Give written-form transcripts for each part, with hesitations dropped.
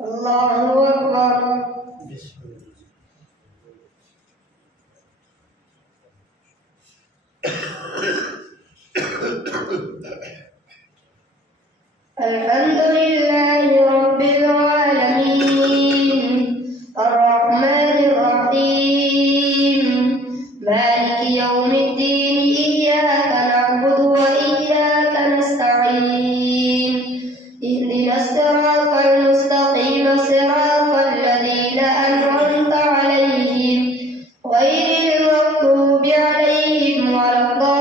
الله أكبر. الحمد لله رب العالمين الرحمن الرحيم مالك يوم الدين إياك نعبد وإياك نستعين اهدنا الصراط المستقيم صراط الذين أنعمت عليهم غير المغضوب عليهم ولا الضالين.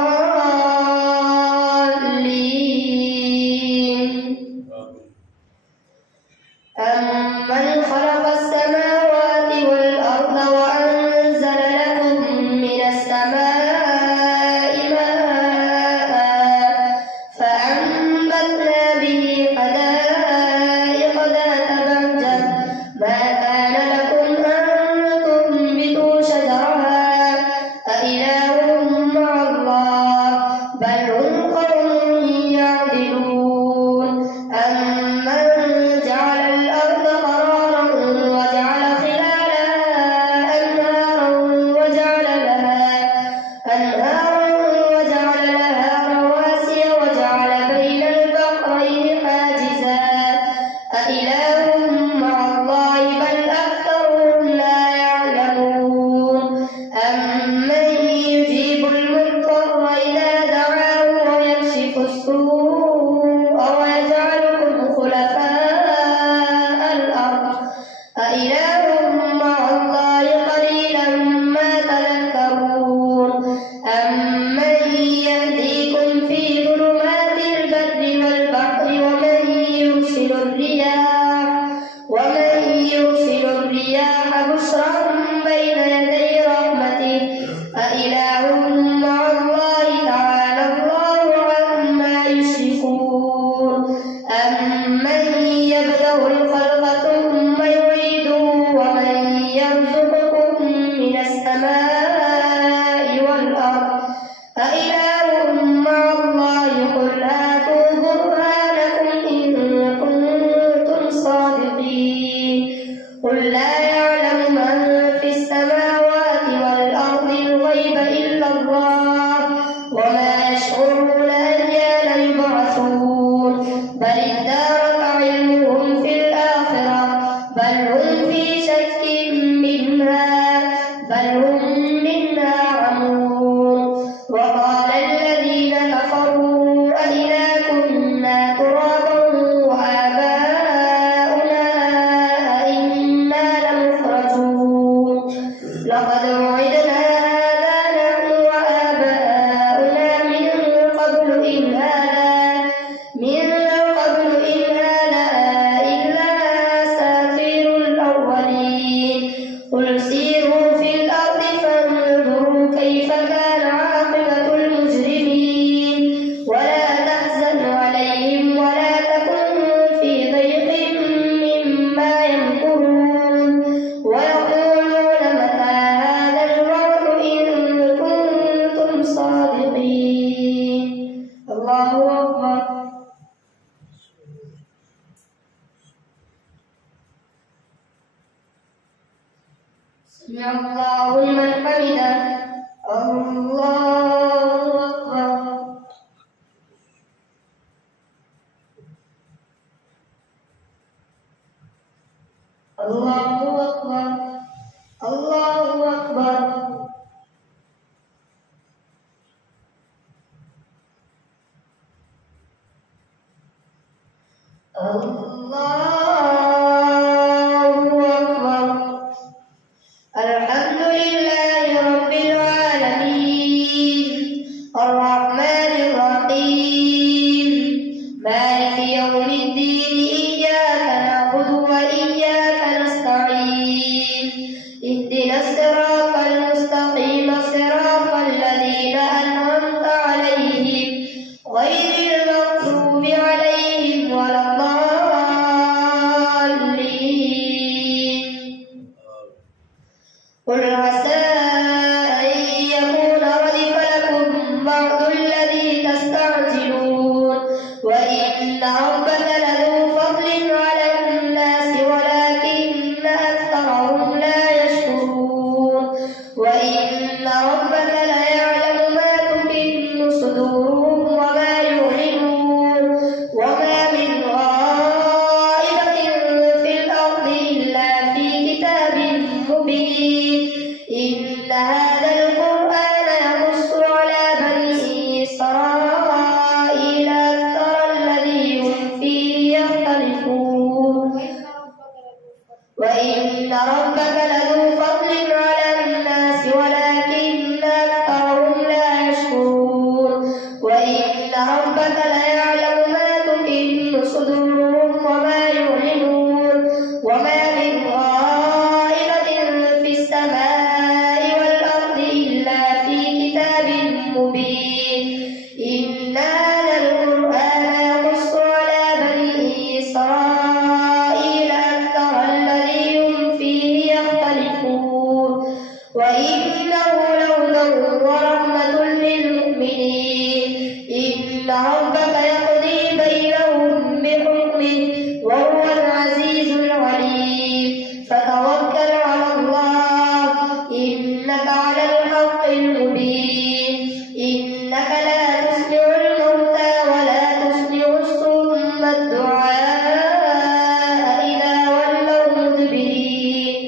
أمن خلق السماوات والأرض وأنزل لكم من السماء ماء فأنبتنا به حدائق ذات بهجة ما كان لكم أن تنبتوا شجرها أإله مع الله بل هم قوم يعدلون. أمن جعل الأرض قرارا وجعل خلالها أنهارا وجعل لها رواسي وجعل بين البحرين حاجزا أإله مع الله بل أكثرهم لا يعلمون. أمن يجيب المضطر إذا دعاه ويكشف السوء ويجعلكم خلفاء الأرض أإله مع الله قليلا ما تذكرون. أمن يهديكم في ظلمات البر والبحر ومن يرسل الرياح بشرا بين يدي رحمته أإله مع الله تعالى الله عما يشركون. أمن يبدأ الخلق ثم يعيده ومن يرزقكم من السماء والأرض أإله مع الله قل هاتوا برهانكم إن كنتم صادقين. قل لا يعلم من في السماوات والأرض الغيب إلا الله وما يشعرون أيان يبعثون بل ادارك علمهم في الآخرة بل هم في شك منها عمون. وقال الذين كفروا أإذا كنا ترابا وآباؤنا أئنا لمخرجون لقد وعدنا هذا نحن وآباؤنا من قبل إن هذا إلا أساطير الأولين. قل سيروا في الأرض فانظروا كيف كان عاقبة المجرمين ولا تحزن عليهم ولا تكن في ضيق مما يمكرون ويقولون متى هذا الوعد إن كنتم صادقين. الله أكبر. سمع الله لمن حمده. الله أكبر. الله أكبر. الله أكبر. الله أكبر. الحمد لله رب العالمين الرحمن الرحيم مالك يوم الدين إياك نعبد وإياك نستعين اهدنا الصراط المستقيم صراط الذين أنعمت عليهم غير المغضوب عليهم ولا الضالين. قل عسى أن يكون ردف لكم بعض الذي تستعجلون وإن ربك لذو فضل على الناس ولكن أكثرهم لا يشكرون وإن ربك ليعلم ما تكن صدورهم وما يعلنون وما من غائبة في الأرض إلا في كتاب مبين. إن هذا القرآن يقص على بني إسرائيل أكثر الذي هم فيه يختلفون وإن ربك لذو فضل على الناس ولكن أكثرهم لا يشكرون وإن ربك ليعلم ما تكن صدورهم وما يعلنون وما من غائبة في السماء والأرض إلا في كتاب مبين. إن هذا القرآن يقص على بني إسرائيل أكثر الذي هم فيه يختلفون وإنه لهدى ورحمة للمؤمنين. إن ربك يقضي بينهم بحكمه وهو العزيز العليم. فتوكل على الله إنك على الحق المبين. إنك لا تسمع الموتى ولا تسمع الصم الدعاء إذا ولوا مدبرين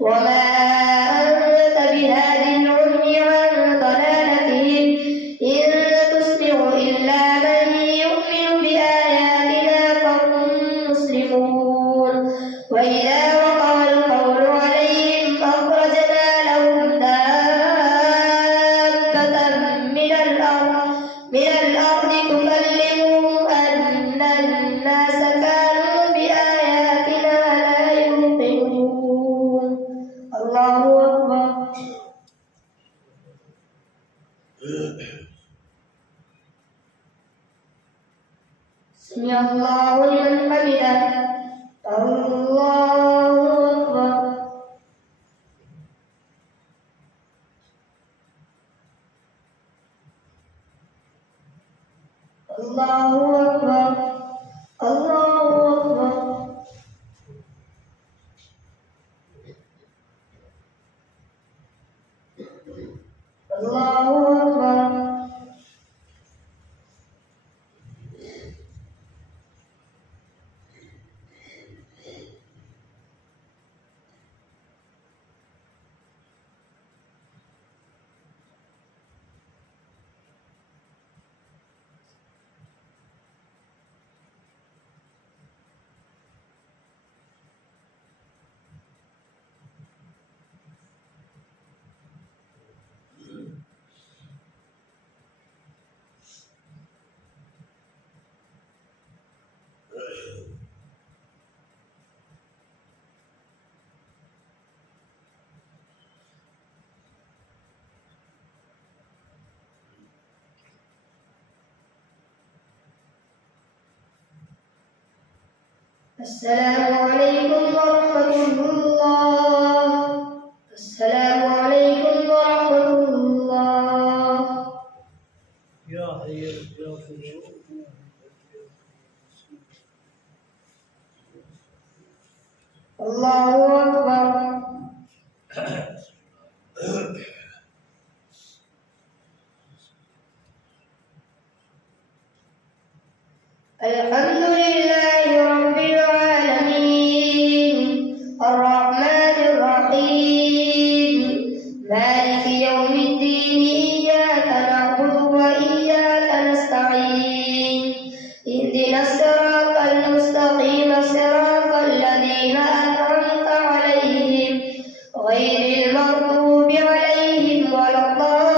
وما أنت بهاد العمي عن ضلالتهم إن تسمع إلا من يؤمن بآياتنا فهم مسلمون. وإذا وقع القول عليهم أخرجنا لهم دابة من الأرض تكلمهم أن الناس كانوا بآياتنا لا يوقنون. الله أكبر. سمع الله لمن حمده. الله أكبر. الله أكبر. الله أكبر. الله أكبر. السلام عليكم ورحمة الله. السلام عليكم ورحمة الله. يا حي يا قيوم. الله أكبر. الحمد لله رب العالمين الرحمن الرحيم مالك يوم الدين إياك نعبد وإياك نستعين اهدنا الصراط المستقيم صراط الذين أنعمت عليهم غير المغضوب عليهم ولا الضالين.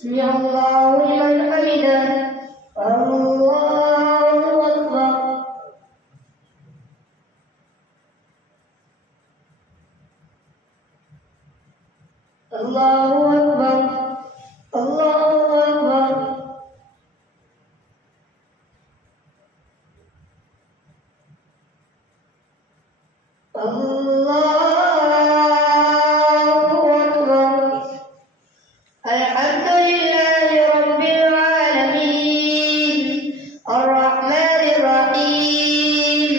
سمع الله لمن حمده. الله أكبر. الله أكبر. الله أكبر. الله أكبر. الحمد لله رب العالمين الرحمن الرحيم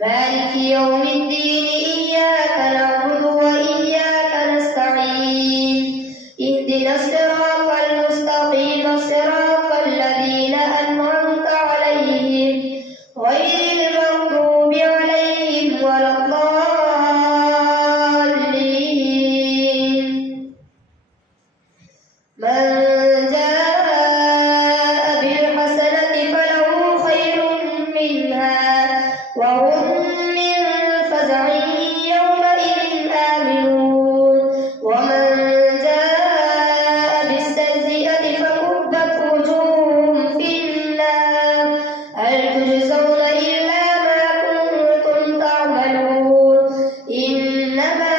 مالك يوم الدين إياك نعبد وإياك نستعين اهدنا الصراط المستقيم صراط الذين أنعمت عليهم غير المغضوب عليهم ولا الضالين. من جاء بالحسنة فله خير منها وهم من فزع يومئذ آمنون ومن جاء بالسيئة فكبت وجوههم في النار هل تجزون إلا ما كنتم تعملون. إنما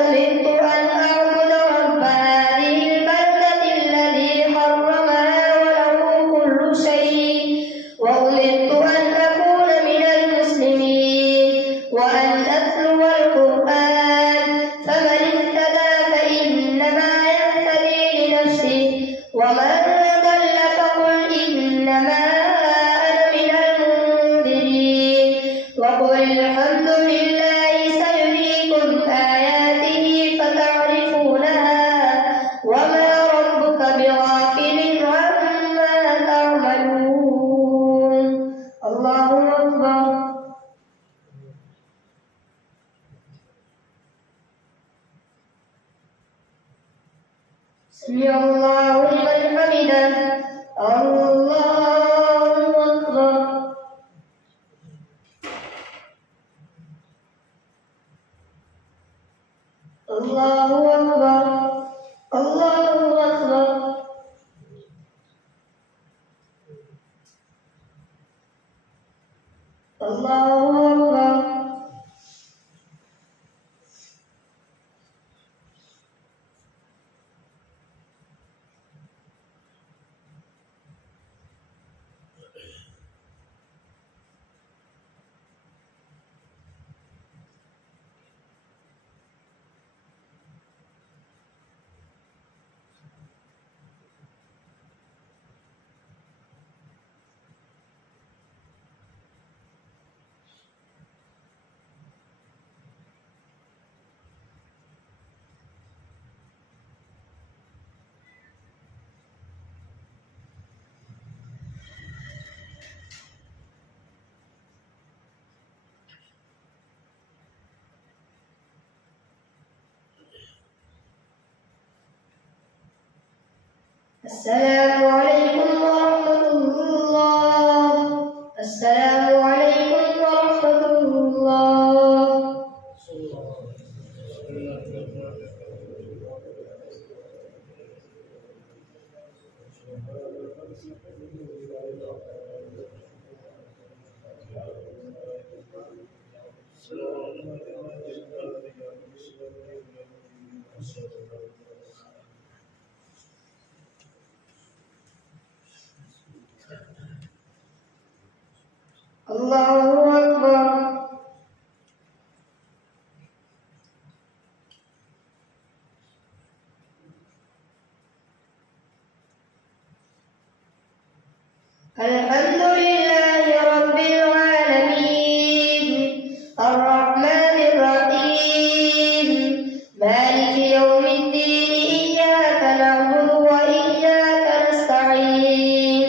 أمرت أن أعبد رب هذه البلدة الذي حرمها وله كل شيء وأمرت أن أكون من المسلمين وأن أتلو القرآن فمن اهتدى فإنما يهتدي لنفسه ومن ضل فقل إنما أنا من المنذرين وقل الحمد لله سيريكم آياته فتعرفونها وما ربك بغافل عما تعملون. الله أكبر. سمع الله لمن حمده. الله أكبر. الله أكبر. الله أكبر. الله أكبر. السلام عليكم ورحمة الله. السلام عليكم ورحمة الله. الله أكبر. الحمد لله رب العالمين الرحمن الرحيم مالك يوم الدين إياك نعبد وإياك نستعين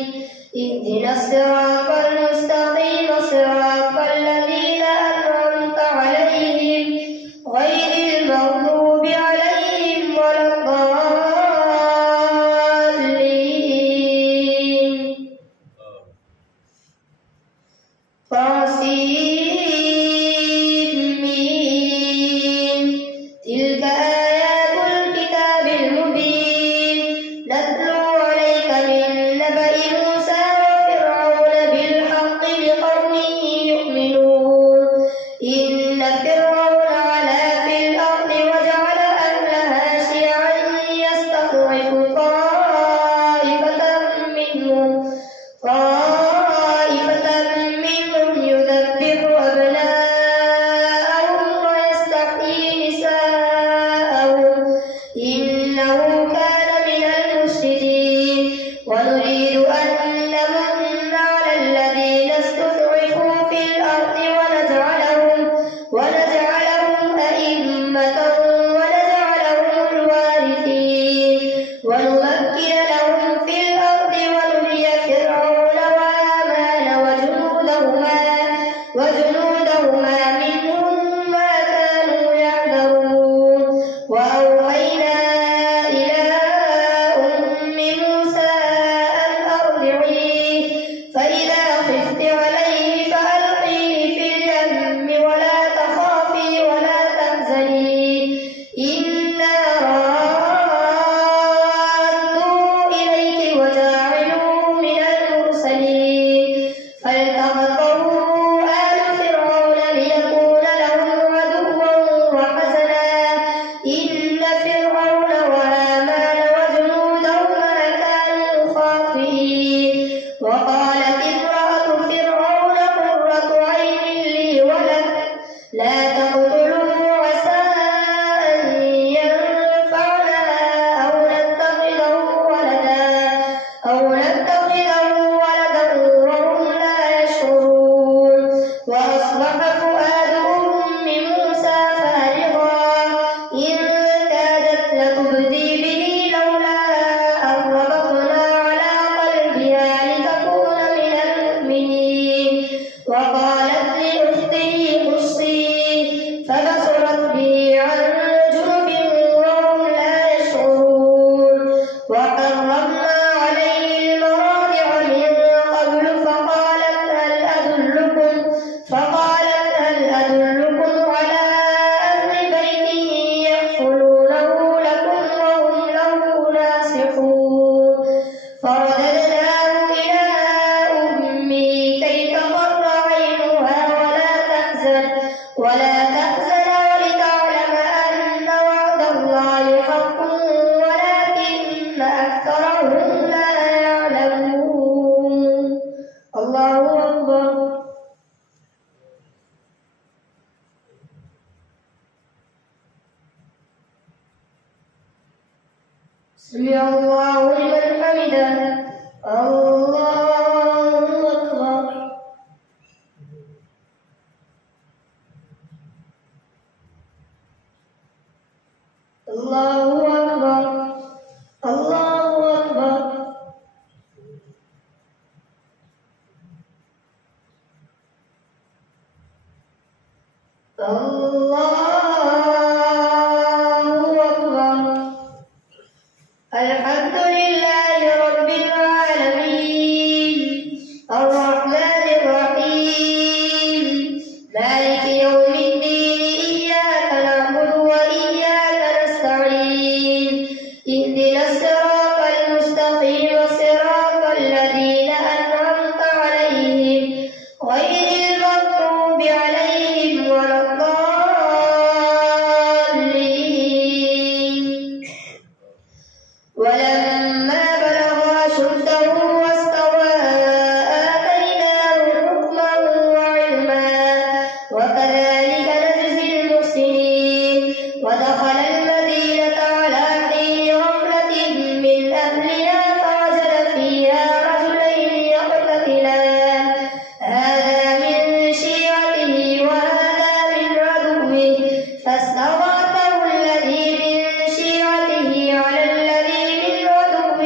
اهدنا الصراط المستقيم صراط نستضعف طائفة منهم يذبح أبناءهم ويستحيي نساءهم إنه كان من المفسدين ونريد أن نمن على الذين استضعفوا في الأرض ونجعلهم أئمة ونجعلهم الوارثين ونمكن لهم في الأرض ونري فرعون وهامان وجنودهما منهم ما كانوا يحذرون وأوحينا إلى أم موسى أن أرضعيه فإذا خفت عليه فألقيه في اليم ولا تخافي ولا تحزني إنا رادوه إليك وجاعلوه من المرسلين فالتقطه آل فرعون ليكون لهم عدوا وحزنا إن فرعون وهامان وجنودهما كانوا خاطئين وقالت امرأة فرعون قرة عين لي ولك لا تقتلوه عسى أن ينفعنا أو نتخذه ولدا وهم لا يشعرون وأصبح فؤاد أم موسى فارغا إن كادت لتبدي به لولا أن ربطنا على قلبها لتكون من المؤمنين وقالت لأخته قصيه فبصرت به عن جنب وهم لا يشعرون وحرمنا عليه المراضع من قبل فقالت هل أدلكم على أهل بيت يكفلونه لكم وهم له ناصحون فرددناه إلى أمه كي تقر عينها ولا تحزن ولتعلم أن وعد الله حق ولكن أكثرهم لا يعلمون الله أكبر سمع الله لمن حمده الله أكبر الله أكبر الله أكبر الله أكبر الحمد لله رب العالمين الرحمن الرحيم مالك يوم الدين إياك نعبد وإياك نستعين اهدنا الصراط المستقيم صراط الذين أنعمت عليهم غير المغضوب عليهم ولا الضالين ولما بلغ أشده واستوى آتيناه حكما وعلما وكذلك نجزي المحسنين ودخل المدينة على حين غفلة من أهلها فوجد فيها رجلين يقتتلان هذا من شيعته وهذا من عدوه فاستغاثه الذي من شيعته على الذي من عدوه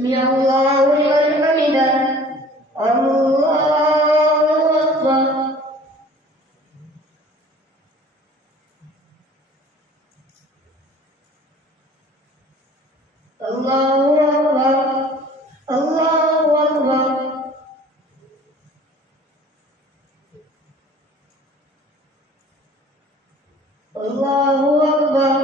سمع الله لمن حمده. الله أكبر. الله أكبر. الله أكبر. الله أكبر.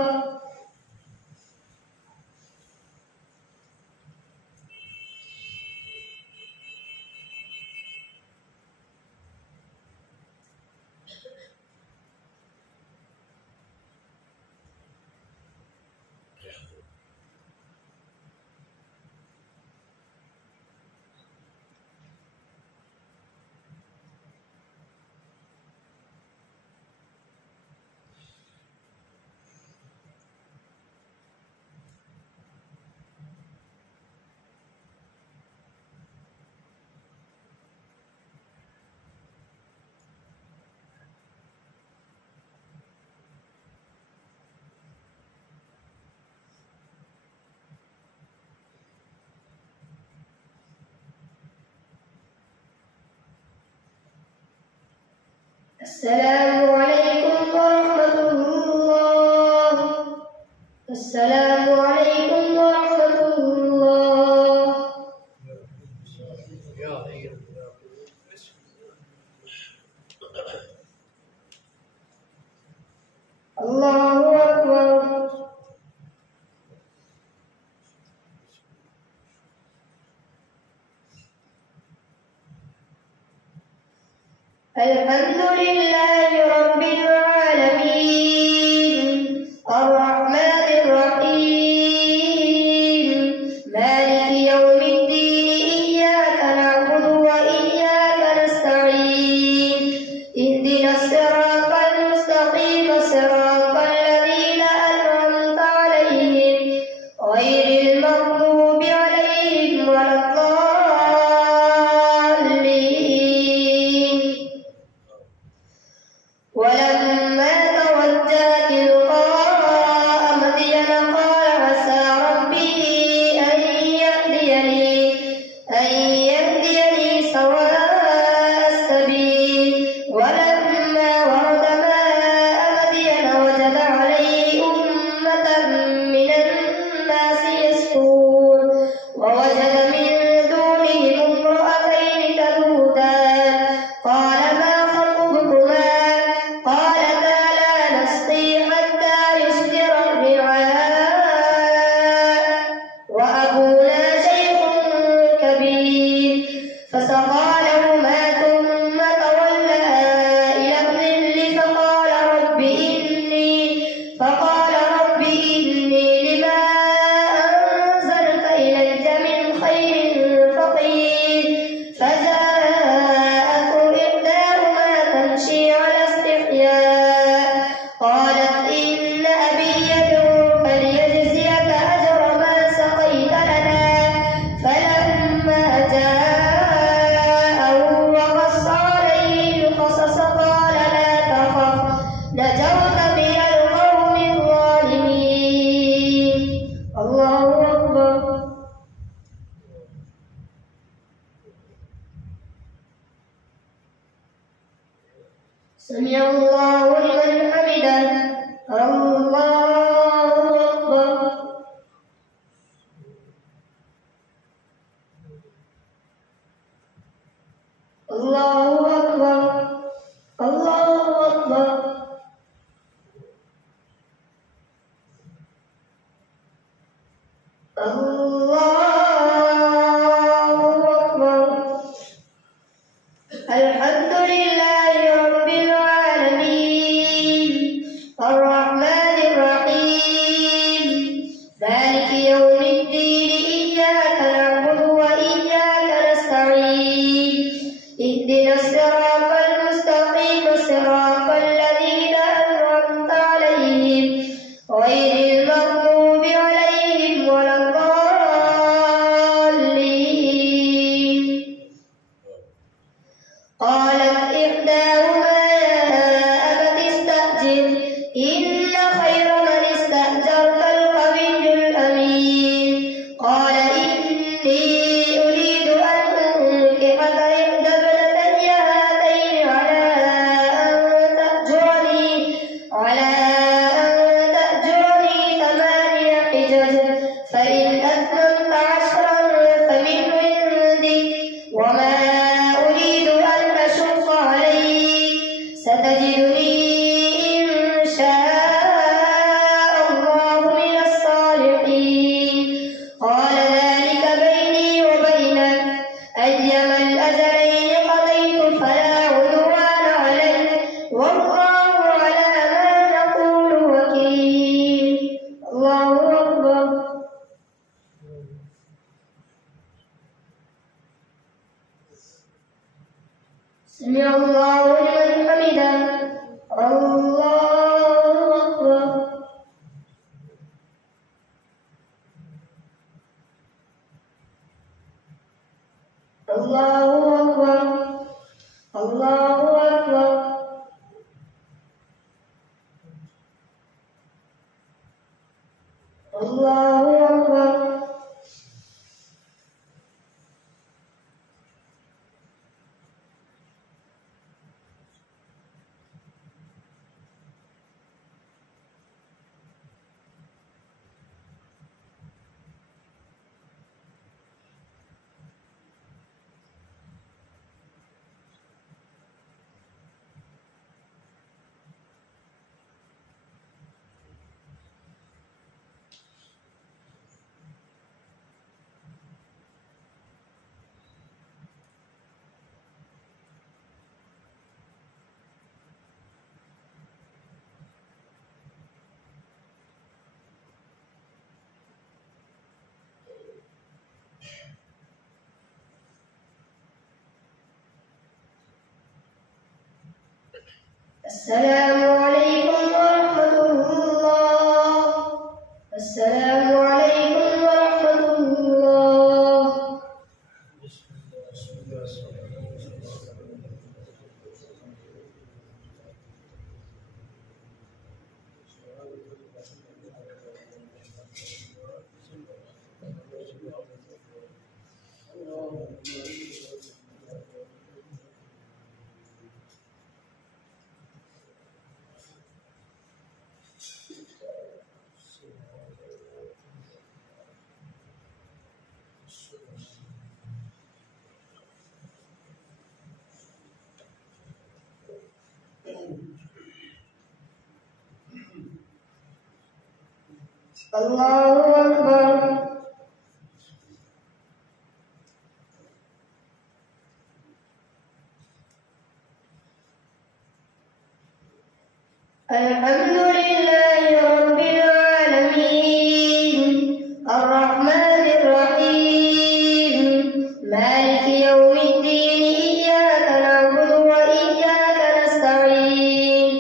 السلام عليكم ورحمة الله. السلام عليكم ورحمة الله. الله أكبر. الحمد لله رب العالمين الرحمن الرحيم مالك يوم الدين إياك نعبد وإياك نستعين اهدنا الصراط المستقيم صراط الذين أنعمت عليهم غير المغضوب عليهم ولا الضالين. ولما توجه تلقاء مدين قال عسى ربي أن يهديني سواء السبيل. ولما ورد ماء مدين وجد عليه أمة من الناس يسقون ووجد من دونهم امرأتين تذودان قال ما خطبكما قالتا لا نسقي حتى يصدر الرعاء وأبونا شيخ كبير فسقى لهما ثم تولى إلى الظل فقال رب إني لما أنزلت إلي من خير فقير. فجاءته إحداهما تمشي على استحياء قالت إن أبي يدعوك ليجزيك أجر ما سقيت لنا. فلما جاءه وقص عليه القصص قال لا تخف نجوت من القوم الظالمين. الله أكبر. سمع الله لمن حمده. الله أكبر. الله أكبر. الله أكبر. الله أكبر. الحمد لله رب العالمين الرحمن الرحيم مالك يوم الدين إياك نعبد وإياك نستعين اهدنا الصراط المستقيم صراط الذين أنعمت عليهم غير المغضوب عليهم ولا الضالين. قالت إحداهما يا أبت استأجر إن خير من استأجرت القوي الأمين. قال إني ستجدني إن شاء الله من الصالحين. قال ذلك بيني وبينك أيما الأجلين قضيت فلا عدوان علي والله على ما نقول وكيل. الله أكبر. سمع الله لمن حمده. الله أكبر. الله أكبر. الله أكبر. الله أكبر. السلام عليكم ورحمة الله. السلام عليكم ورحمة الله. الله أكبر. الحمد لله رب العالمين الرحمن الرحيم مالك يوم الدين إياك نعبد وإياك نستعين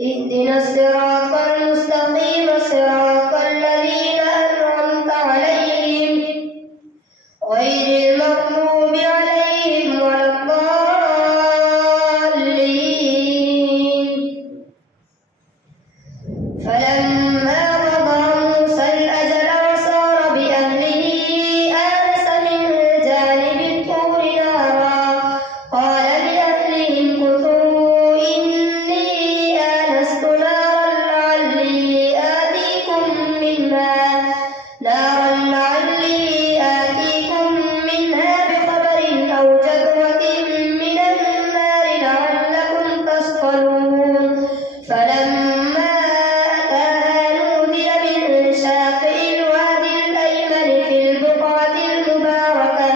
اهدنا الصراط المستقيم صراط الذين أنعمت عليهم غير المغضوب عليهم ولا الضالين. فلما قضى موسى الأجل وسار بأهله آنس من جانب الطور نارا قال لأهلهم كثوا إني آنست نارا لعلي آتيكم منها بخبر أو جذوة من النار لعلكم تصطلون. فلما أتاها نودي من شاطئ الوادي الأيمن في البقعة المباركة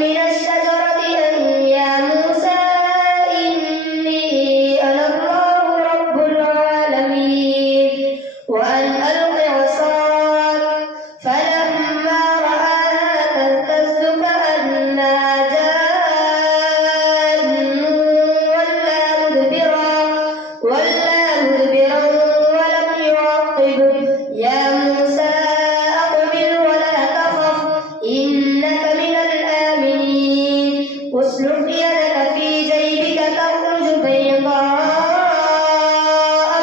من الشجرة أن يا موسى إني أنا الله رب العالمين وأن ألق عصاك. فلما رآها تهتز كأنها جان ولا مدبرا ولم يعقب. يا موسى أقبل ولا تخف إنك من الآمنين. اسلك يدك في جيبك تخرج بيضاء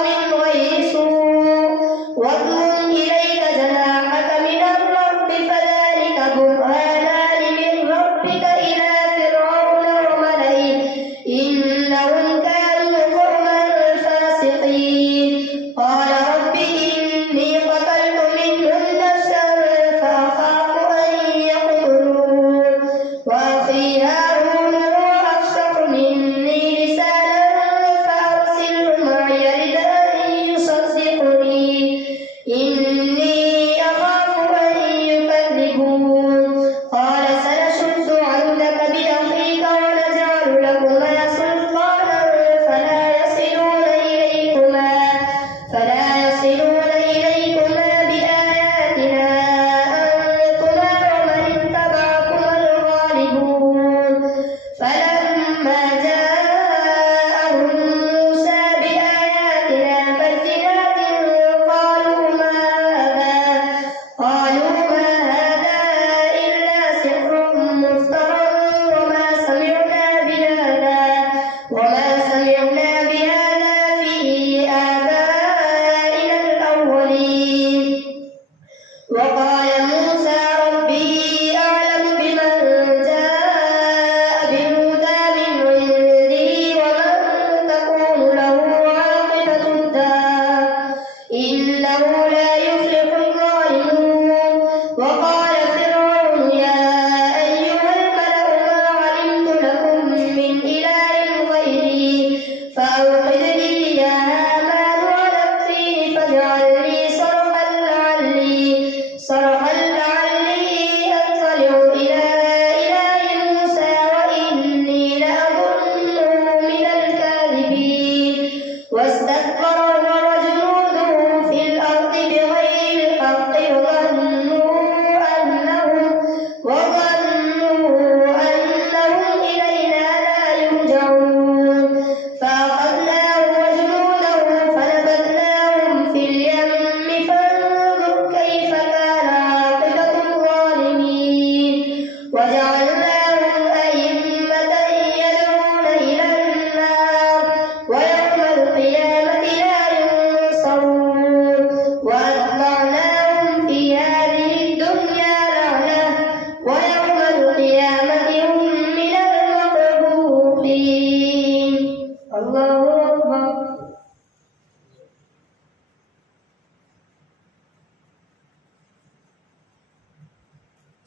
من غير سوء واضمم إليك جناحك من الرهب فذلك برهانان من ربك إلى فرعون وملئه إنهم كانوا قوما فاسقين. قال رب إني قتلت منهم نفسا فأخاف أن يقتلون وأخي هارون هو أفصح مني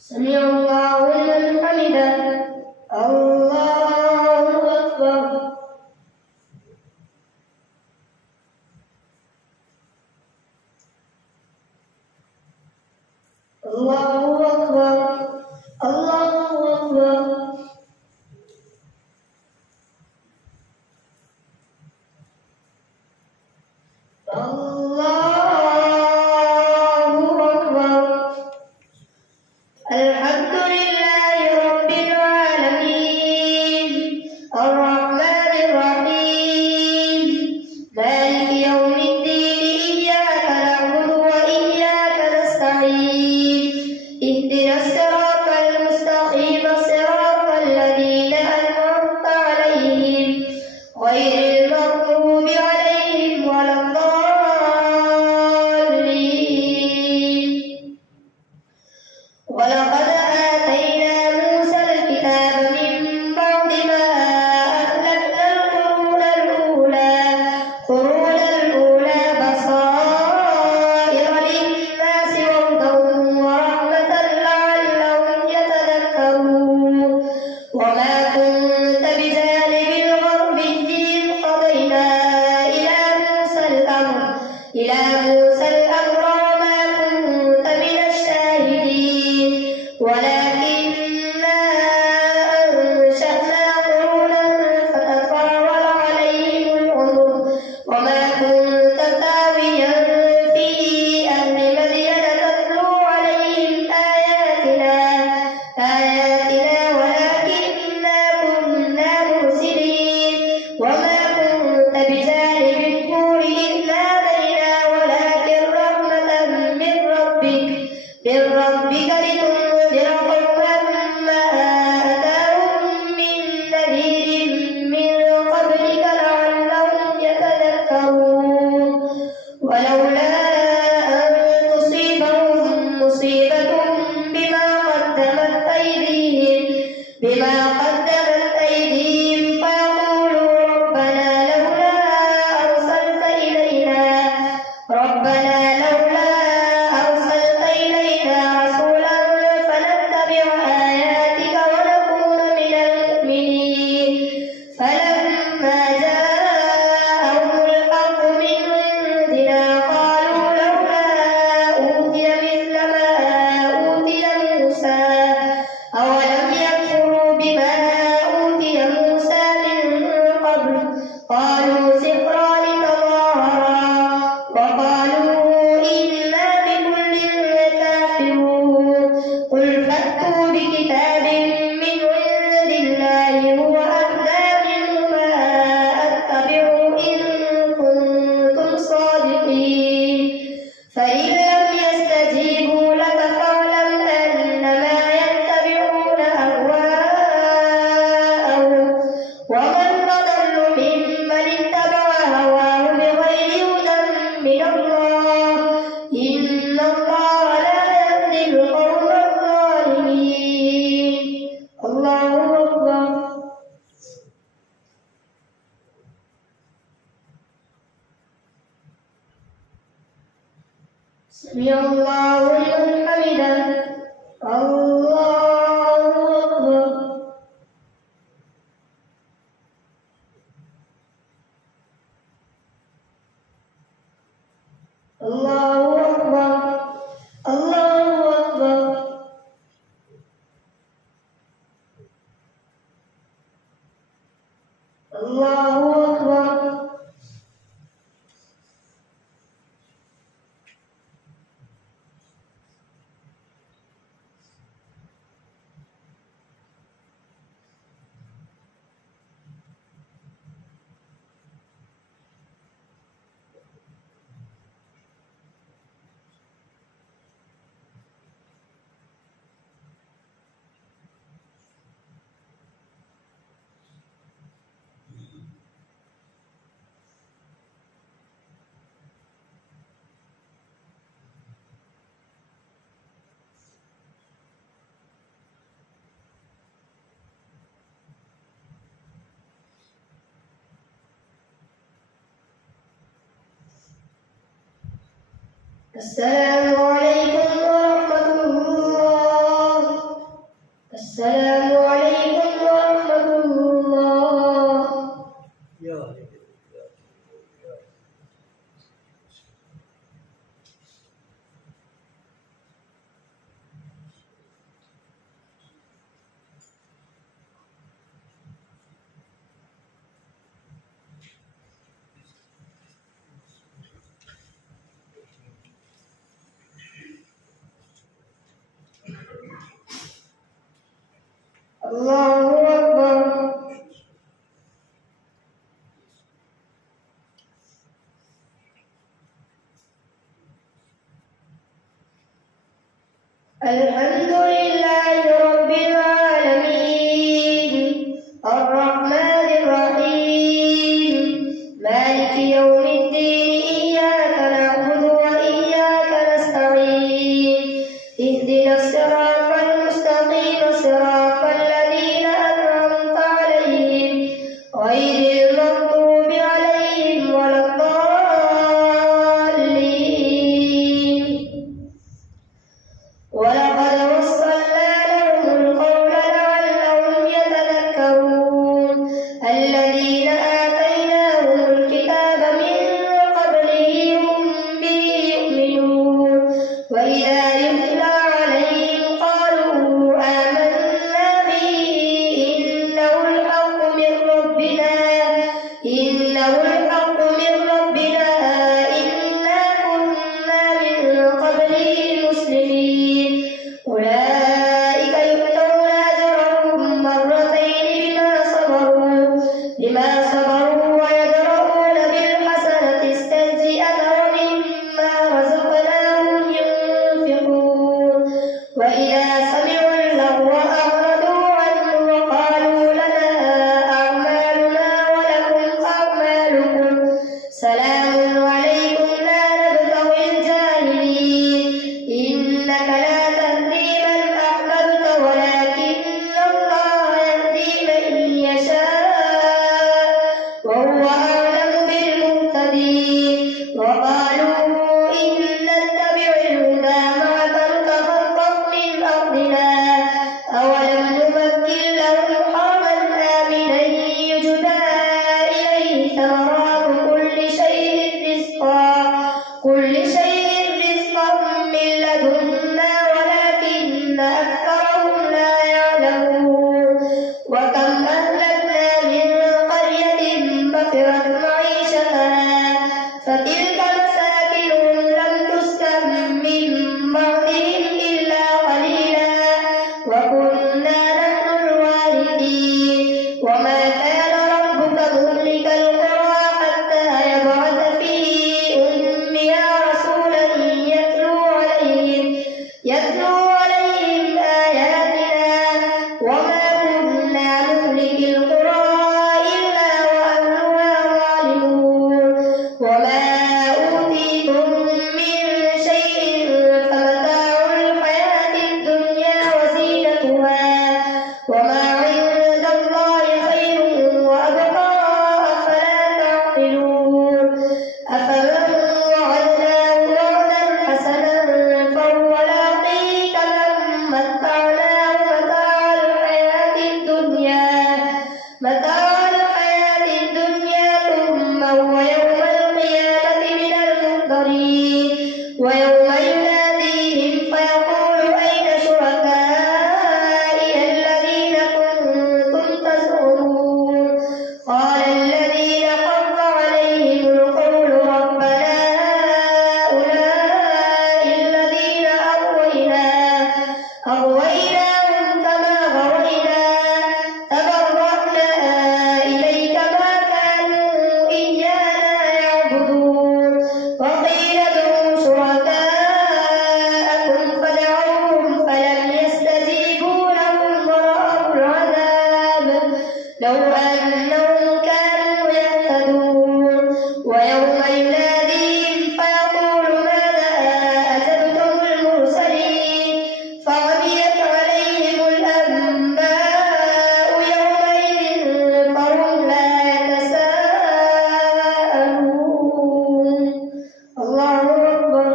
سمع الله لمن حمده. الله أكبر. الله أكبر. الله أكبر. الله أكبر. الحمد لله رب العالمين الرحمن الرحيم مالك يوم الدين إياك نعبد وإياك نستعين اهدنا الصراط المستقيم صراط الذين أنعمت عليهم غير المغضوب عليهم ولا الضالين. ولقد آتينا موسى الكتاب من بعد ما أهلكنا القرون الأولى بصائر للناس وهدى ورحمة لعلهم يتذكرون. وما كنت بجانب الغربي إذ قضينا إلى موسى الأمر وما كنت من الشاهدين ولكننا أنشأنا قرونا فتطاول عليهم العمر وما كنت ثاويا في أهل مدين تتلو عليهم آياتنا ولكننا كنا مرسلين. وما كنت بجانب الطور إذ نادينا ولكن رحمة من ربك لتنذر قوما ما أتاهم من نذير من قبلك لعلهم يتذكرون. ولولا أن تصيبهم مصيبة بما قدمت أيديهم فيقولوا ربنا لولا أرسلت إلينا رسولا فنتبع آياتك ونكون من المؤمنين. فلما جاءهم الحق من عندنا قالوا لولا أوتي مثل ما أوتي موسى أولم يكفروا بما أوتي موسى من قبل قالوا سحران تظاهرا وقالوا إنا بكل كافرون. قل فأتوا بكتاب من عند الله هو أهدى منهما أتبعه إن كنتم صادقين. فإن لم يستجيبوا لك فاعلم أنما يتبعون أهواءهم ومن أضل ممن اتبع هواه بغير هدى من الله إن الله لا يهدي القوم الظالمين. الله أكبر. سمع الله لمن حمده. الله أكبر. الله أكبر. الله أكبر. الله أكبر. السلام عليكم ورحمة الله. الله أكبر. الحمد لله رب العالمين الرحمن الرحيم مالك يوم الدين إياك نعبد وإياك نستعين اهدنا الصراط المستقيم صراط الذين أنعمت عليهم غير المغضوب عليهم ولا الضالين. ولقد وصلنا لهم القول لعلهم يتذكرون الذين آتيناهم الكتاب من قبله هم به يؤمنون وإذا يتلى عليهم قالوا آمنا به إنه الحق من ربنا إنا كنا من قبله مسلمين. أولئك يؤتون أجرهم مرتين بما صبروا ويدرؤون بالحسنة السيئة ومما رزقناهم ينفقون. وإذا سمعوا اللغو أعرضوا عنه وقالوا لنا أعمالنا ولكم أعمالكم سلام عليكم لا نبتغي الجاهلين. إنك لا تهدي من أحببت ولكن الله يهدي من يشاء وهو أعلم بالمهتدين. وقالوا إن نتبع الهدى معك نتخطف من أرضنا أولم نمكن لهم حرما آمنا يجبى إليه ثمرات كل شيء رزقا من لدنا ولكن أكثرهم لا يعلمون. وكم أهلكنا من قرية بطرت معيشتها فتلك مساكنهم لم تسكن من بعدهم إلا قليلا وكنا نحن الوارثين. وما كان ربك مهلك القرى حتى يبعث في أمها رسولا يتلو عليهم آياتنا وما كنا مهلك القرى إلا وأهلها ظالمون. وما أوتيتم من شيء فمتاع الحياة الدنيا وزينتها وما عند الله خير وأبقى أفلا تعقلون. أفمن وعدناه وعدا حسنا فهو لاقيه كمن متعناه متاع الحياة الدنيا ثم هو يوم القيامة من المحضرين. ويوم يناديهم فيقول أين شركائي الذين كنتم تزعمون قال الذين حق عليهم القول ربنا هؤلاء الذين أغويناهم كما غوينا تبرأنا إليك ما كانوا إيانا يعبدون. وقيل ادعوا شركاءكم فدعوهم فلم يستجيبوا لهم ورأوا العذاب لو أنهم كانوا يهتدون. ويوم يناديهم فيقول ماذا أجبتم المرسلين فعميت عليهم الأنباء يومئذ فهم لا يتساءلون. الله أكبر.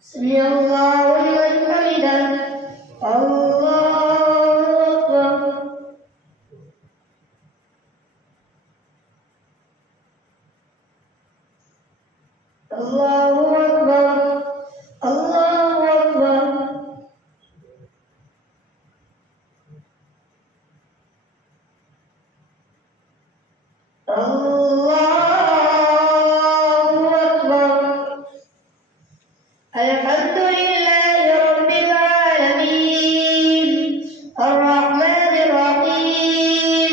سمع الله لمن حمده. الله أكبر. الله أكبر. الله أكبر. الله أكبر. الحمد لله رب العالمين الرحمن الرحيم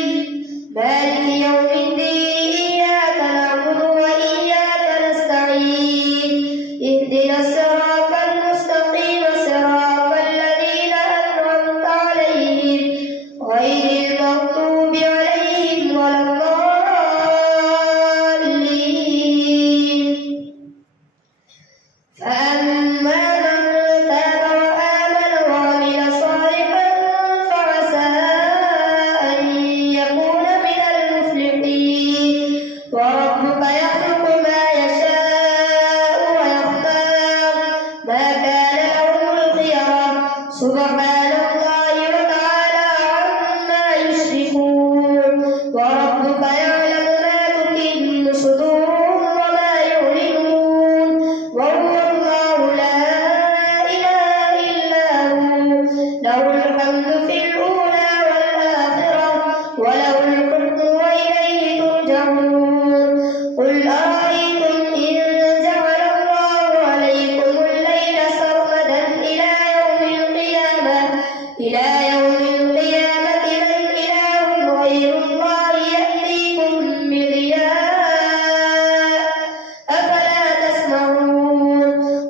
مالك يوم الدين إياك نعبد وإياك نستعين اهدنا الصراط المستقيم صراط الذين أنعمت عليهم غير المغضوب عليهم ولا الضالين فأما من تاب وآمن وعمل صالحا فعسى أن يكون من المفلحين وربك يخلق ما يشاء ويختار ما كان لهم الخيرة سبحان الله وتعالى عما يشركون وربك يعلم ما تكن صدورهم وما يعلنون وهو الله لا إله إلا هو له الحمد في الأولى والآخرة وله الحكم وإليه ترجعون قل أرأيتم إن جعل الله عليكم الليل سرمدا إلى يوم القيامة من إله غير الله يأتيكم بضياء أفلا تسمعون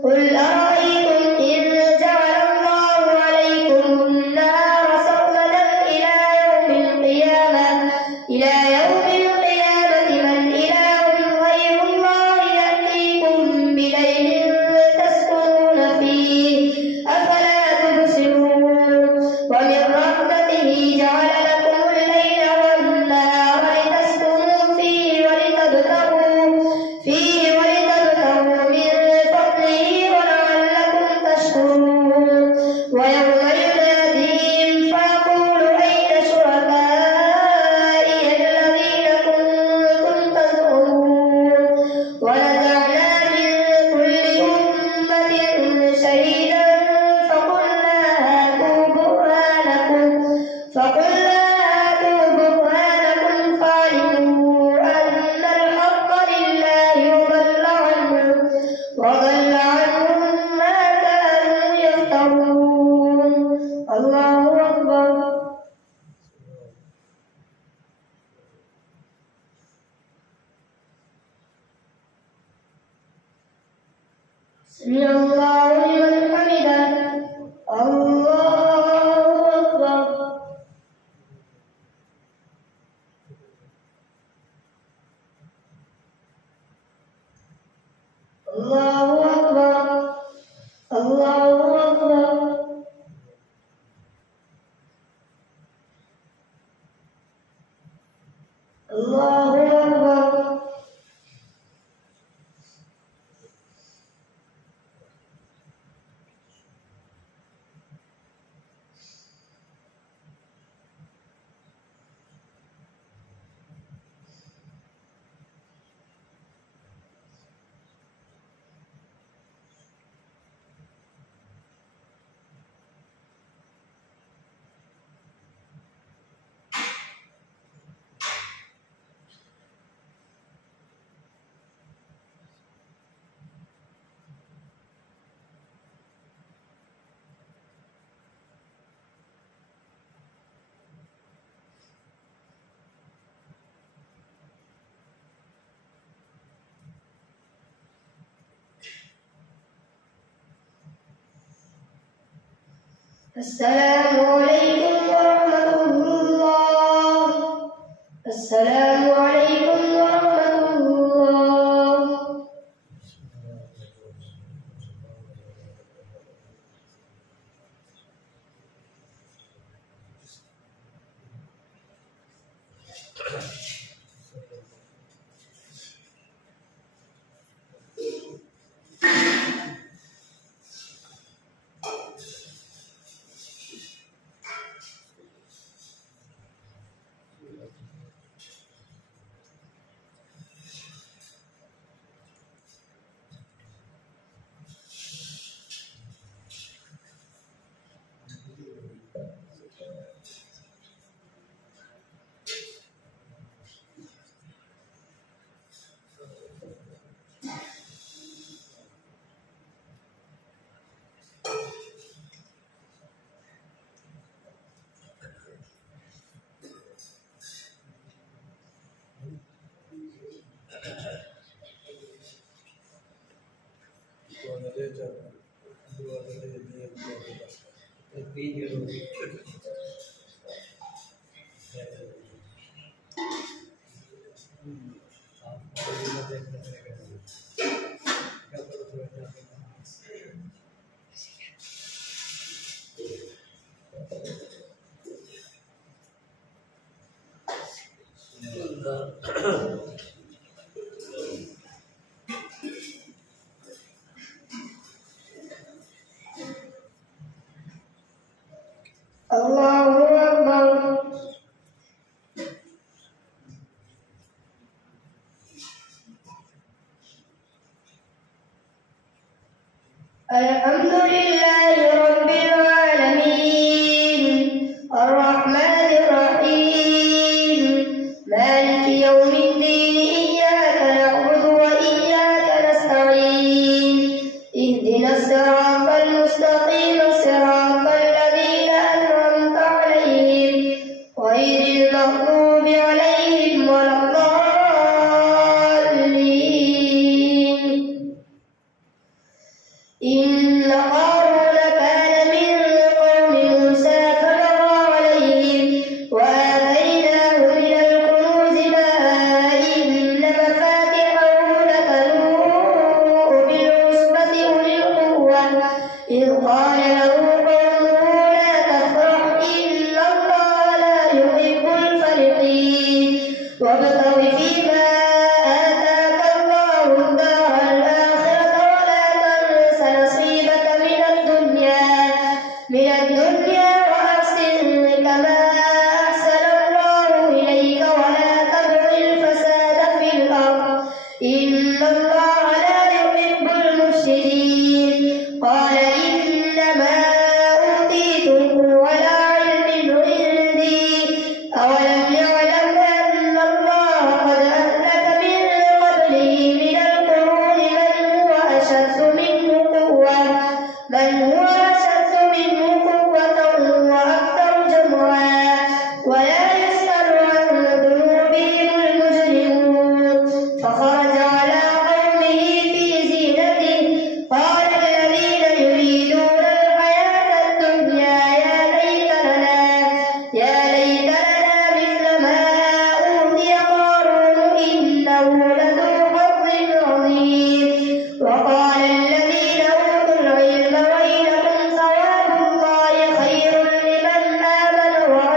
قل أرأيتم إن جعل الله عليكم النهار سرمدا إلى يوم القيامة من إله غير الله يأتيكم بليل تسكنون فيه أفلا تبصرون ومن رحمته جعل لكم الليل والنهار لتسكنوا فيه ولتبتغوا من فضله ولعلكم تشكرون ويوم يناديهم فيقول أين شركائي الذين كنتم تزعمون ونزعنا من كل أمة شهيدا فقلنا هاتوا برهانكم فعلموا أن الحق لله وضل عنهم ما كانوا يفترون الله أكبر سمع الله لمن حمده الله أكبر الله أكبر الله أكبر الله أكبر السلام عليكم ورحمة الله السلام عليكم ورحمة الله الله أكبر. الحمد لله رب العالمين الرحمن الرحيم مالك يوم الدين إياك نعبد وإياك نستعين اهدنا الصراط المستقيم صراط الذين أنعمت عليهم غير المغضوب عليهم ولا الضالين. إن قارون كان من قوم موسى فبغى عليهم وآتيناه من الكنوز ما إن مفاتحه لتنوء بالعصبة أولي القوة إذ قال له قومه لا تفرح إن الله لا يحب الفرحين وابتغ فيما آتاك الله الدار الآخرة ولا تنس نصيبك من الدنيا وأحسن كما أحسن الله إليك ولا تبغ الفساد في الأرض إن الله لا يحب المفسدين. قال إنما أوتيته على علم عندي أولم يعلم أن الله قد أهلك من قبله من القرون من هو أشد منه قوة وأكثر جمعا ولا يسأل عن ذنوبهم المجرمون. فخرج على قومه في زينته قال الذين يريدون الحياة الدنيا يا ليت لنا مثل ما أوتي قارون إنه لذو حظ عظيم. وقال الذين أوتوا العلم ويلكم ثواب الله خير لمن آمن وعمل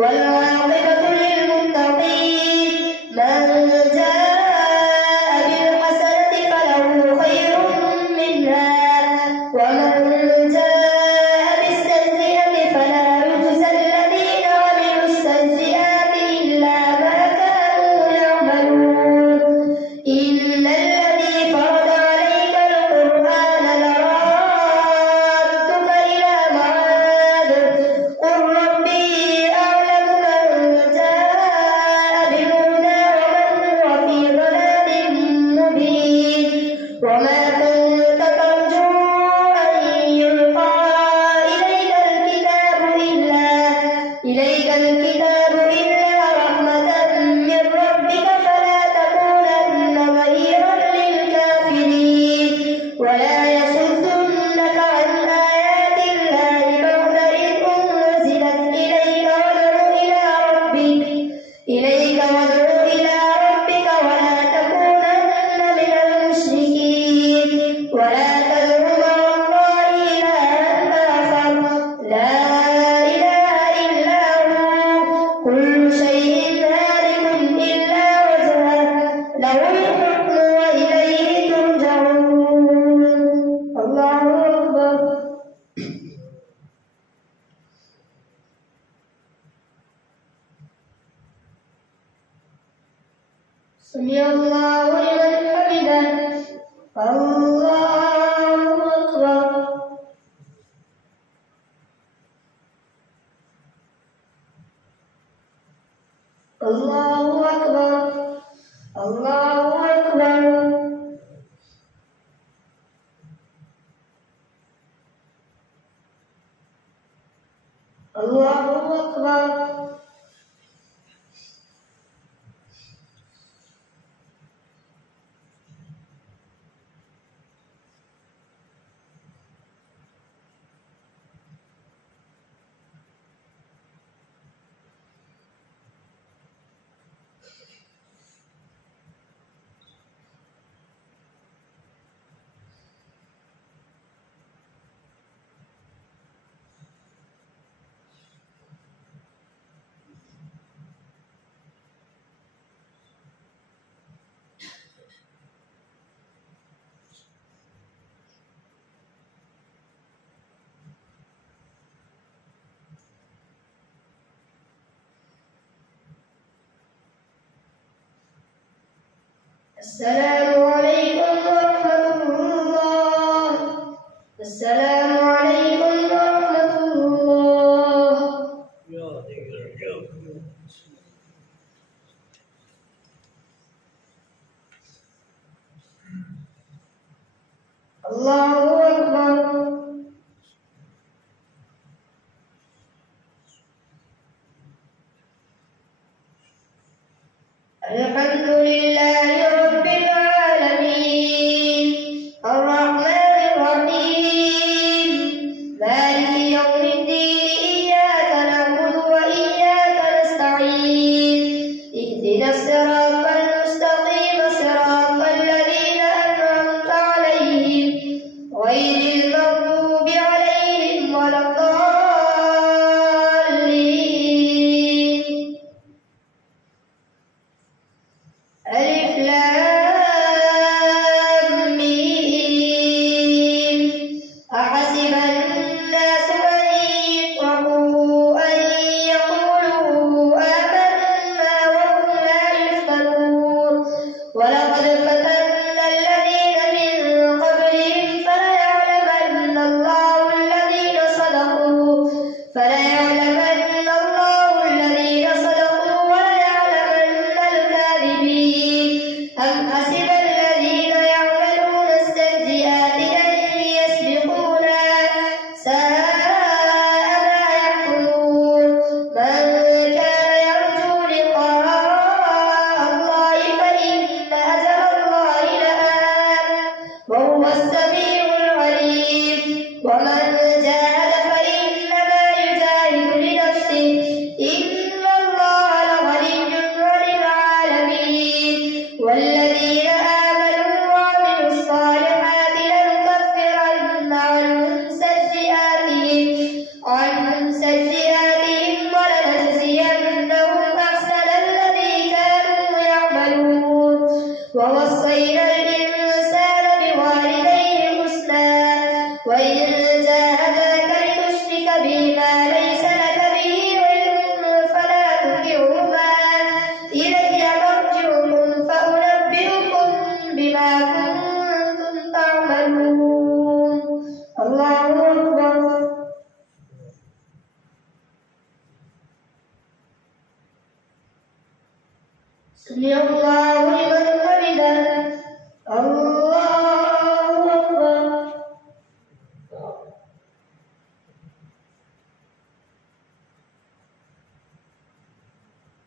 والعاقبة للمتقين. من جاء بالحسنة فله خير منها ومن جاء بالسيئة فلا يجزى الذين عملوا السيئات إلا ما كانوا يعملون. إن الذي فرض عليك القرآن لرادك إلى معاد قل ربي أعلم من جاء بالهدى ومن هو في ضلال مبين. وما كنت ترجو أن يلقى إليك الكتاب إلا رحمة من ربك فلا تكونن ظهيرا للكافرين. ولا يصدنك عن آيات الله بعد إذ أنزلت إليك وادع إلى ربك ولا تكونن من المشركين. ولا تدع مع الله إلها آخر لا إله إلا هو كل شيء هالك إلا وجهه له الحكم وإليه ترجعون. الله أكبر. سمع الله لمن حمده. الله أكبر. الله أكبر. الله أكبر. الله أكبر. السلام عليكم ورحمة الله. السلام عليكم ورحمة الله. الله أكبر. الحمد لله رب العالمين الرحمن الرحيم مالك يوم الدين إياك نعبد وإياك نستعين اهدنا الصراط المستقيم صراط الذين أنعمت عليهم غير المغضوب عليهم ولا الضالين. ألف لام سمع الله لمن حمده. الله أكبر.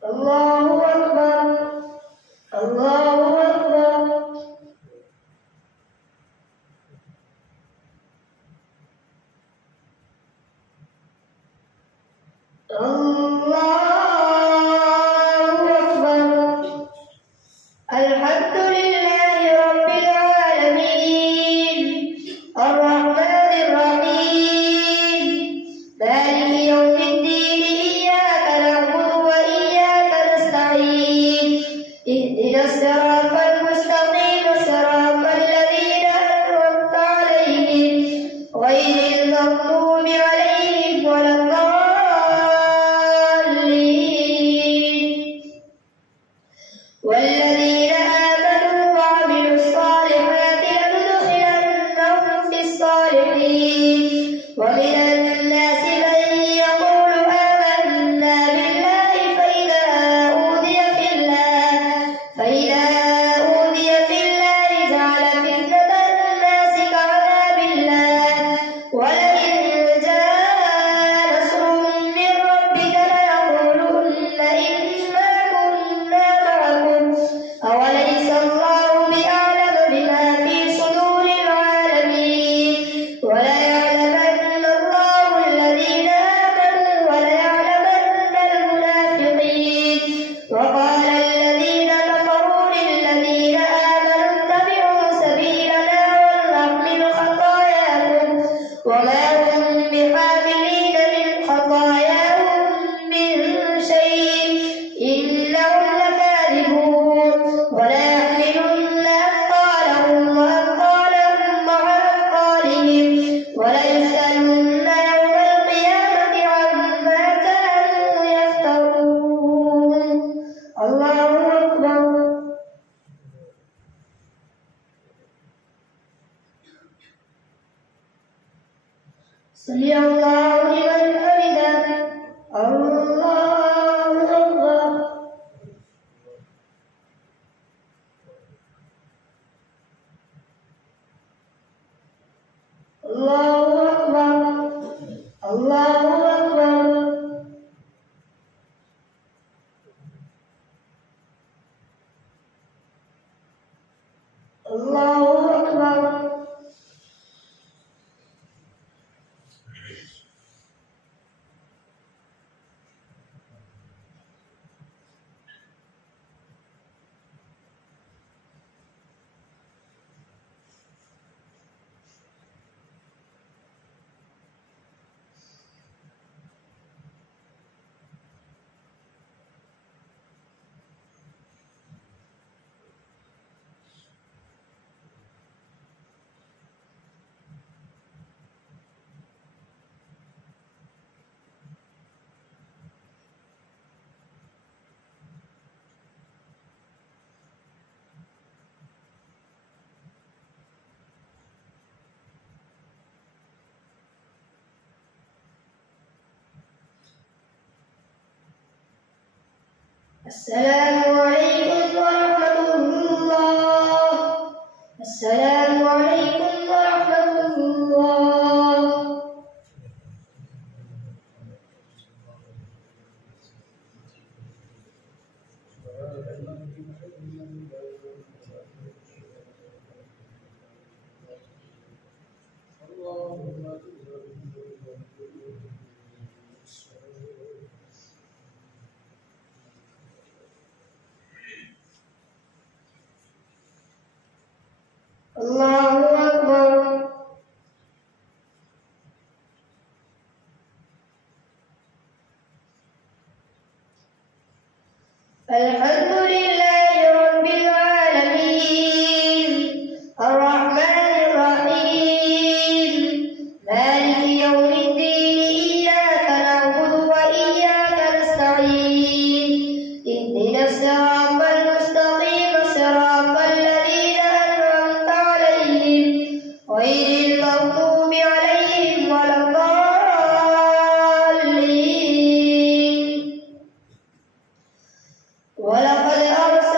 الله أكبر. الله أكبر. الله أكبر. الحمد لله رب العالمين الرحمن الرحيم مالك يوم الدين إياك نعبد وإياك نستعين اهدنا الصراط المستقيم صراط الذين أنعمت عليهم غير المغضوب عليهم ولا الضالين. والذين آمنوا وعملوا الصالحات لندخلنهم في الصالحين. ومن الناس من يقول آمنا بالله فإذا أوذي في الله جعل فتنة الناس كعذاب الله. ولئن جاء نصر من ربك ليقولن إنا كنا معكم أوليس الله بأعلم بما في صدور العالمين. وليعلمن الله الذين آمنوا وليعلمن المنافقين. وقال الذين كفروا للذين آمنوا اتبعوا سبيلنا ولنحمل خطاياكم وما هم بحاملين من خطاياهم من شيء إنهم لكاذبون. وليحملن أثقالهم وأثقالا مع أثقالهم وليسألن يوم القيامة عما كانوا يفترون. الله أكبر. سمع الله لمن حمده. الله أكبر. الله أكبر. الله أكبر. الله أكبر. السلام عليكم ورحمة الله. السلام عليكم ورحمة الله. الله أكبر. الحمد لله رب العالمين الرحمن الرحيم مالك يوم الدين إياك نعبد وإياك نستعين اهدنا الصراط المستقيم صراط الذين أنعمت عليهم غير المغضوب عليهم ولا الضالين. ولقد أرسلنا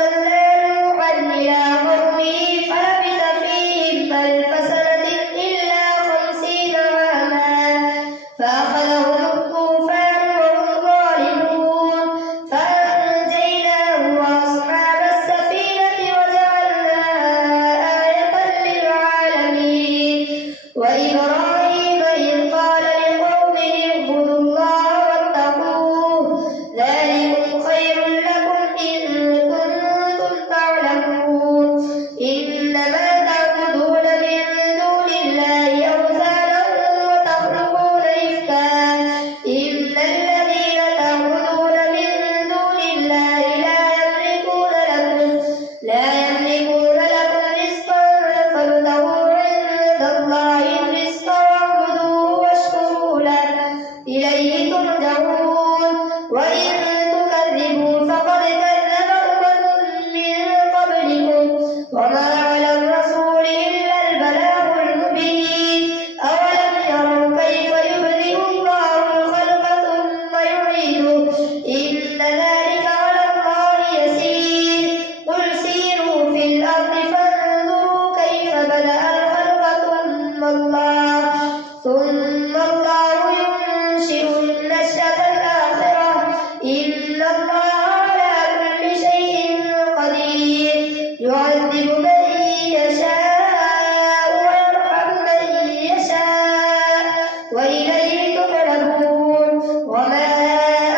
الله على كل شيء قدير يعذب من يشاء ويرحم من يشاء وإليه تقلبون وما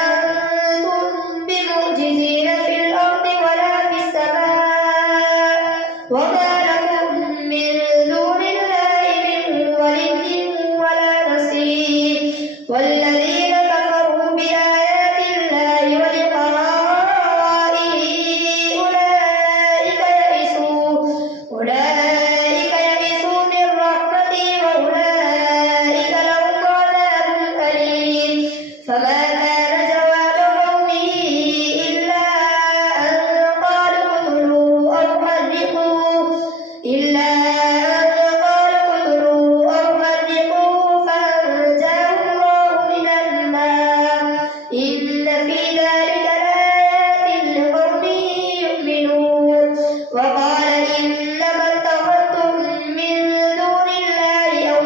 أنتم بمعجزين في الأرض ولا في السماء وما لكم من دون الله من ولي ولا نصير والذين كفروا بآيات الله ولقائه أولئك يئسوا من رحمتي وأولئك لهم عذاب أليم فما كان جواب قومه إلا أن قالوا اقتلوا أو حرقوه فأنجاه الله من الماء إن في ذلك لآيات لقوم يؤمنون وقال إنما اتخذتم من دون الله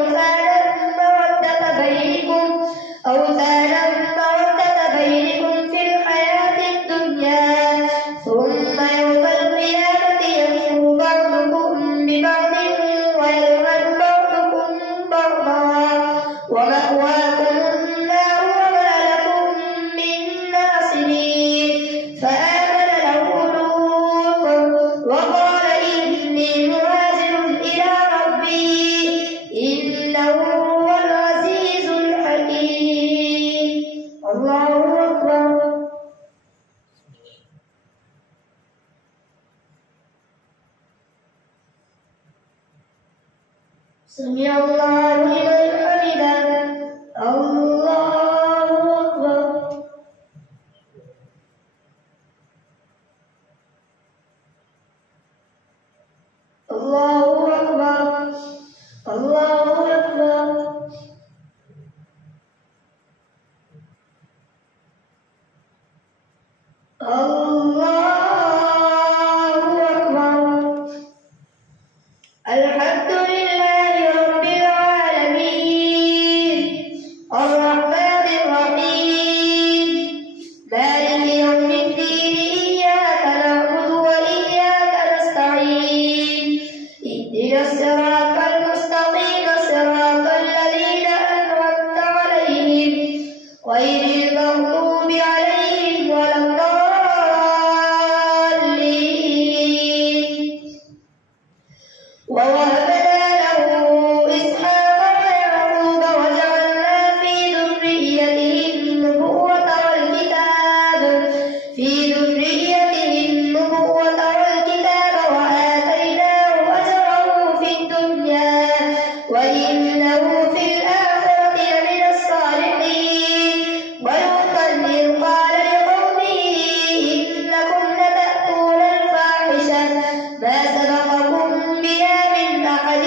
أوثانا مودة بينكم في الحياة الدنيا ثم يوم القيامة يكفر بعضكم ببعض ويلعن بعضكم بعضا ومأواكم النار وما لكم من ناصرين فآمن له لوط وقال إني مهاجر إلى ربي إنه هو العزيز الحكيم الله أكبر سمع الله لمن حمده الله أكبر الله أكبر الله أكبر الله أكبر الحمد لله رب العالمين الرحمن الرحيم مالك يوم الدين إياك نعبد وإياك نستعين اهدنا الصراط المستقيم صراط الذين أنعمت عليهم غير المغضوب عليهم ولا الضالين ووهبنا له إسحاق ويعقوب وجعلنا في ذريته النبوة والكتاب وآتيناه أجره في الدنيا وإنه في الآخرة لمن الصالحين ولوطا إذ قال لقومه إنكم لتأتون الفاحشة ما سبقكم بها من أحد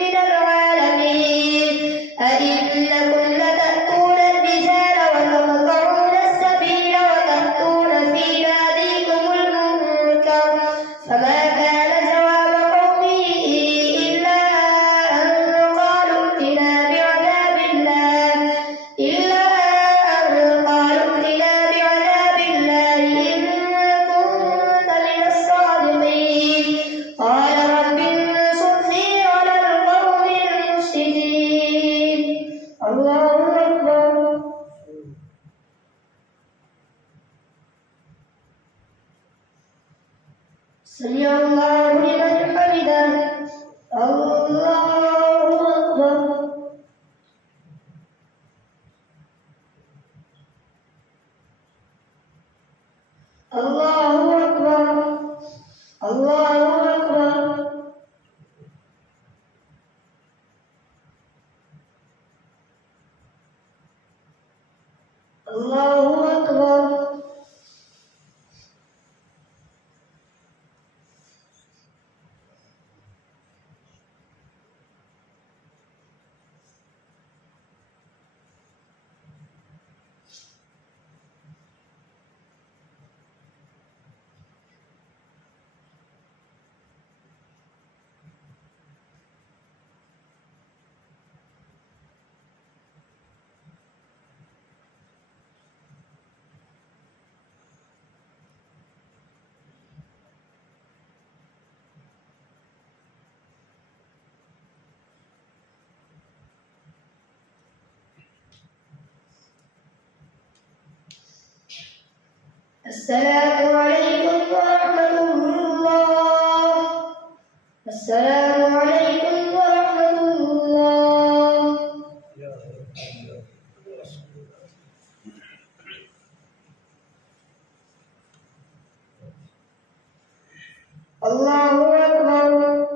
من العالمين أئنكم لتأتون الرجال وتقطعون السبيل وتأتون في ناديكم المنكر فما كان جواب قومه إلا أن قالوا ائتنا بعذاب الله إن كنت من الصادقين قال رب انصرني على القوم المفسدين الله أكبر سمع الله لمن حمده الله أكبر الله أكبر الله أكبر الله أكبر السلام عليكم ورحمة الله. السلام عليكم ورحمة الله. الله أكبر.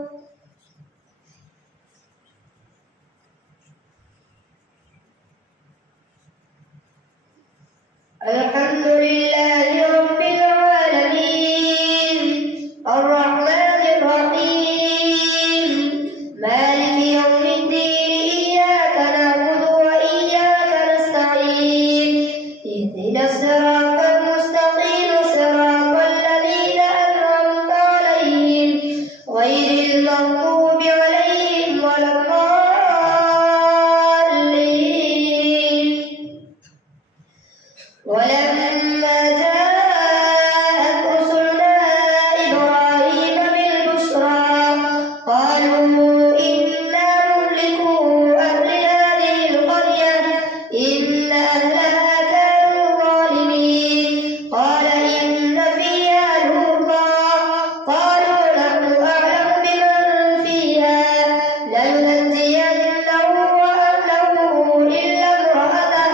الحمد لله رب العالمين الرحمن الرحيم مالك يوم الدين إياك نعبد وإياك نستعين اهدنا الصراط المستقيم صراط الذين أنعمت عليهم غير المغضوب عليهم ولا الضالين. ولما جاءت رسلنا إبراهيم بالبشرى قالوا إنا مهلكو أهل هذه القرية إن أهلها كانوا ظالمين قال إن فيها لوطا قالوا نحن أعلم بمن فيها لننجينه وأهله إلا امرأته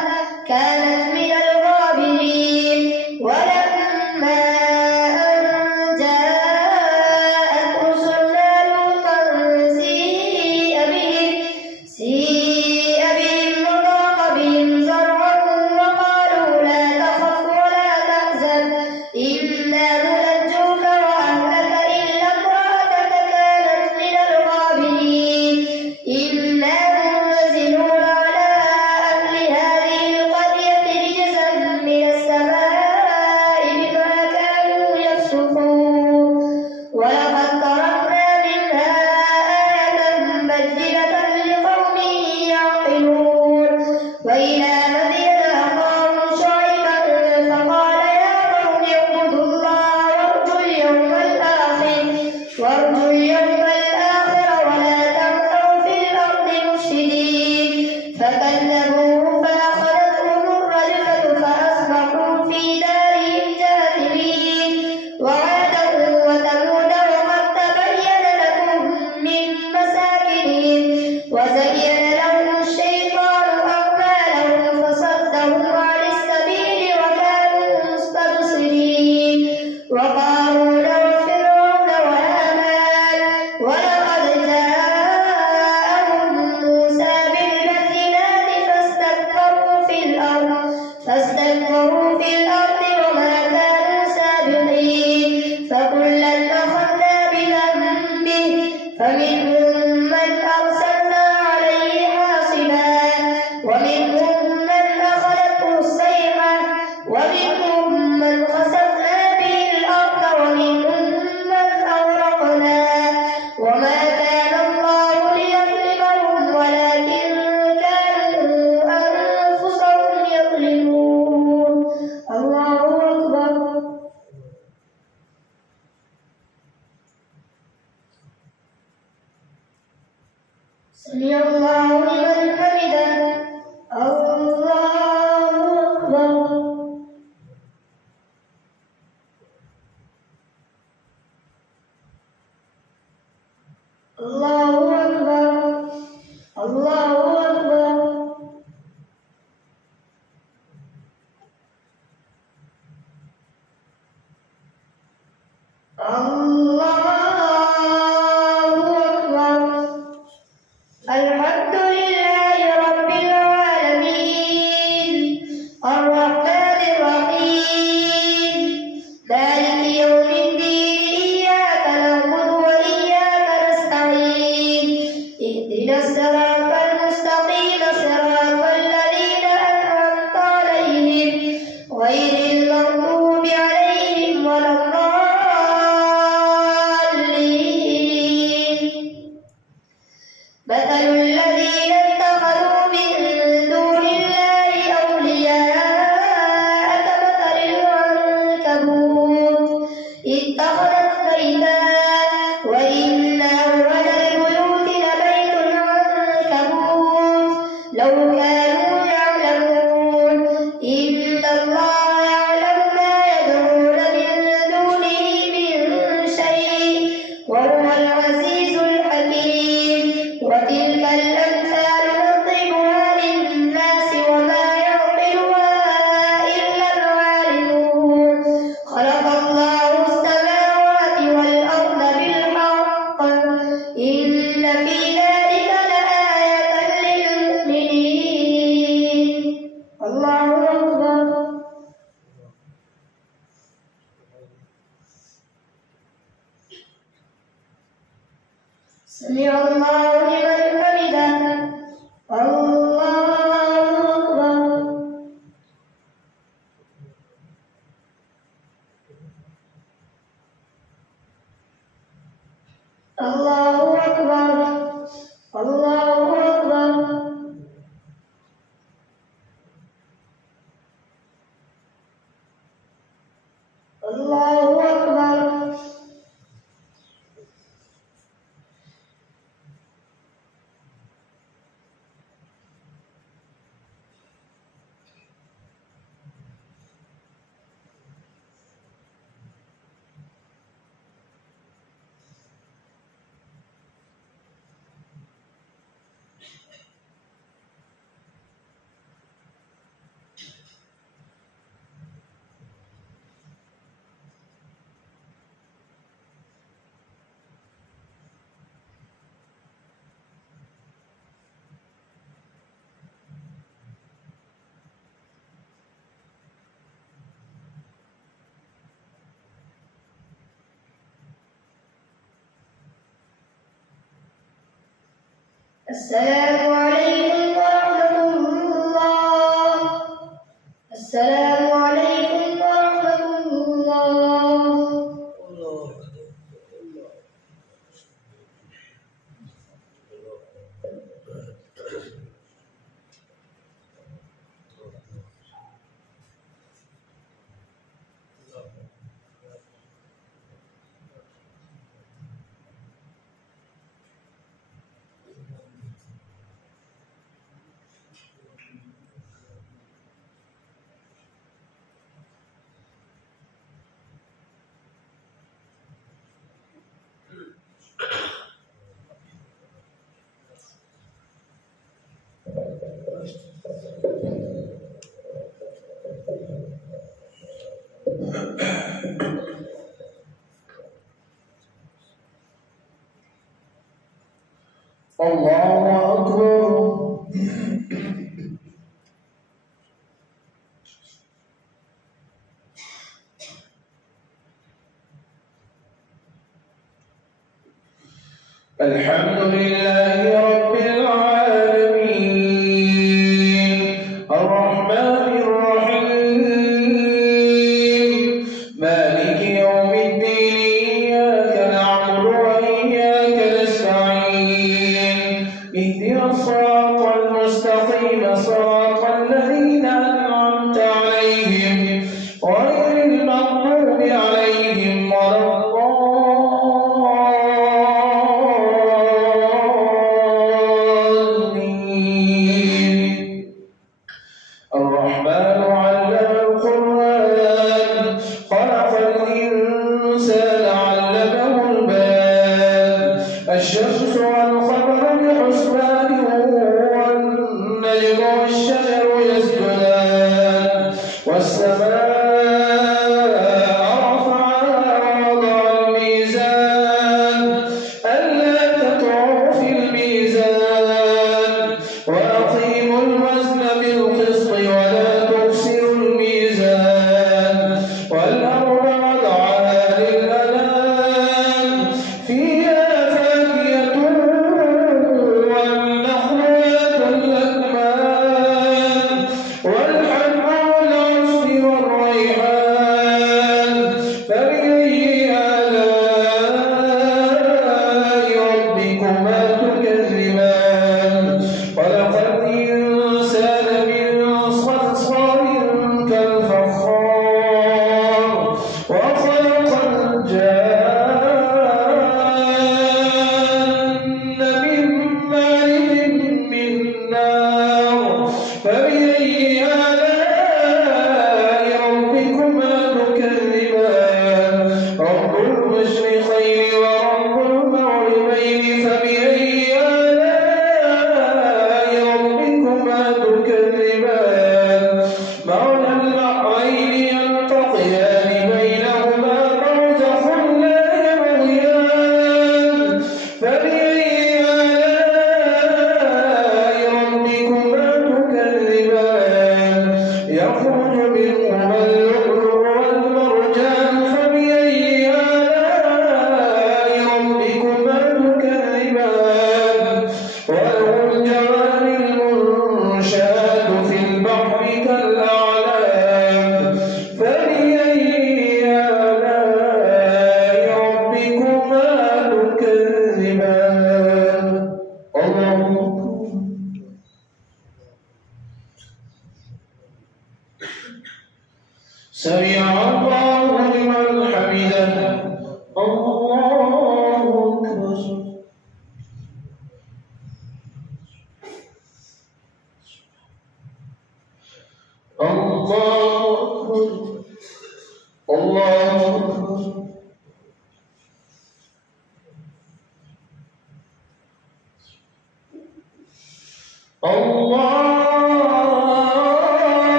كانت من الغابرين. ولما أن جاءت رسلنا لوطا سيء بهم وضاق بهم ذرعا وقالوا لا تخف ولا تحزن إنا منجوك وأهلك إلا امرأتك كانت من الغابرين إنا منزلون على أهل هذه القرية رجزا من السماء بما كانوا يفسقون. ولقد تركنا منها آية بينة لقوم يعقلون. وإلى مدين أخاهم شعيبا فقال يا قوم اعبدوا الله وارجوا اليوم الآخر ولا تعثوا في الأرض مفسدين. فكذبوه فأخذتهم الرجفة فأصبحوا في دارهم جاثمين. وعادا وثمود وقد تبين لكم من مساكنهم وزين لهم الشيطان أعمالهم فصدهم عن السبيل وكانوا مستبصرين. وقارون وفرعون وهامان ولقد جاءهم موسى بالبينات فاستكبروا في الأرض وما كانوا سابقين. فكلا أخذنا بذنبه فمنهم من أرسلنا عليه حاصبا ومنهم من أخذته الصيحة ومنهم من خسفنا به الأرض ومنهم من أغرقنا. وما كان الله ليظلمهم ولكن كانوا أنفسهم يظلمون. الله أكبر. سمع الله لمن حمده. الله أكبر. الله أكبر. الله أكبر. الله أكبر. الحمد لله رب العالمين الرحمن الرحيم مالك يوم الدين إياك نعبد وإياك نستعين اهدنا الصراط المستقيم صراط الذين أنعمت عليهم غير المغضوب عليهم ولا الضالين. مثل الذين اتخذوا من دون الله أولياء كمثل العنكبوت اتخذت بيتا وإن أول البيوت لبيت العنكبوت لو كانوا يعلمون إن الله يعلم ما يدعون سمع الله لمن حمده الله أكبر الله أكبر الله أكبر الله أكبر السلام عليكم ورحمة الله السلام عليكم ورحمة الله الله أكبر الحمد لله رب العالمين الرحمن الرحيم مالك يوم الدين إياك نعبد وإياك نستعين اهدنا الصراط المستقيم صراط الذين أنعمت عليهم غير المغضوب عليهم ولا الرحمن علم القرآن خلق الإنسان علمه البيان الشمس والقمر بحسبان والنجم والشجر يسجدان والسماء رفعها ووضع الميزان ألا تطغوا في الميزان وأقيموا الوزن بالقسط ولا تخسروا الميزان والأرض وضعها للأنام فيها فاكهة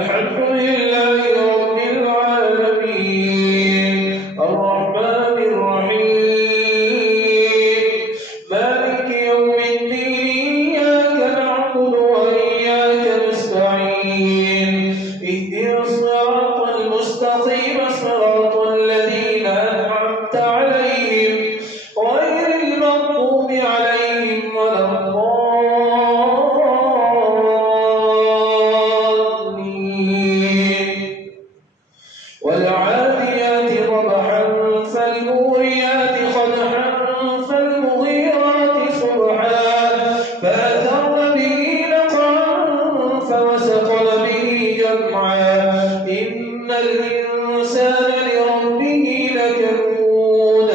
الحمد لله رب العالمين الرحمن الرحيم مالك يوم الدين إياك نعبد وإياك نستعين اهدنا الصراط المستقيم صراط الذين أنعمت عليهم غير المغضوب عليهم ولا الضالين والعاديات ضبحا فالموريات قدحا فالمغيرات صبحا فأثرن به نقعا فوسطن به جمعا إن الإنسان لربه لكنود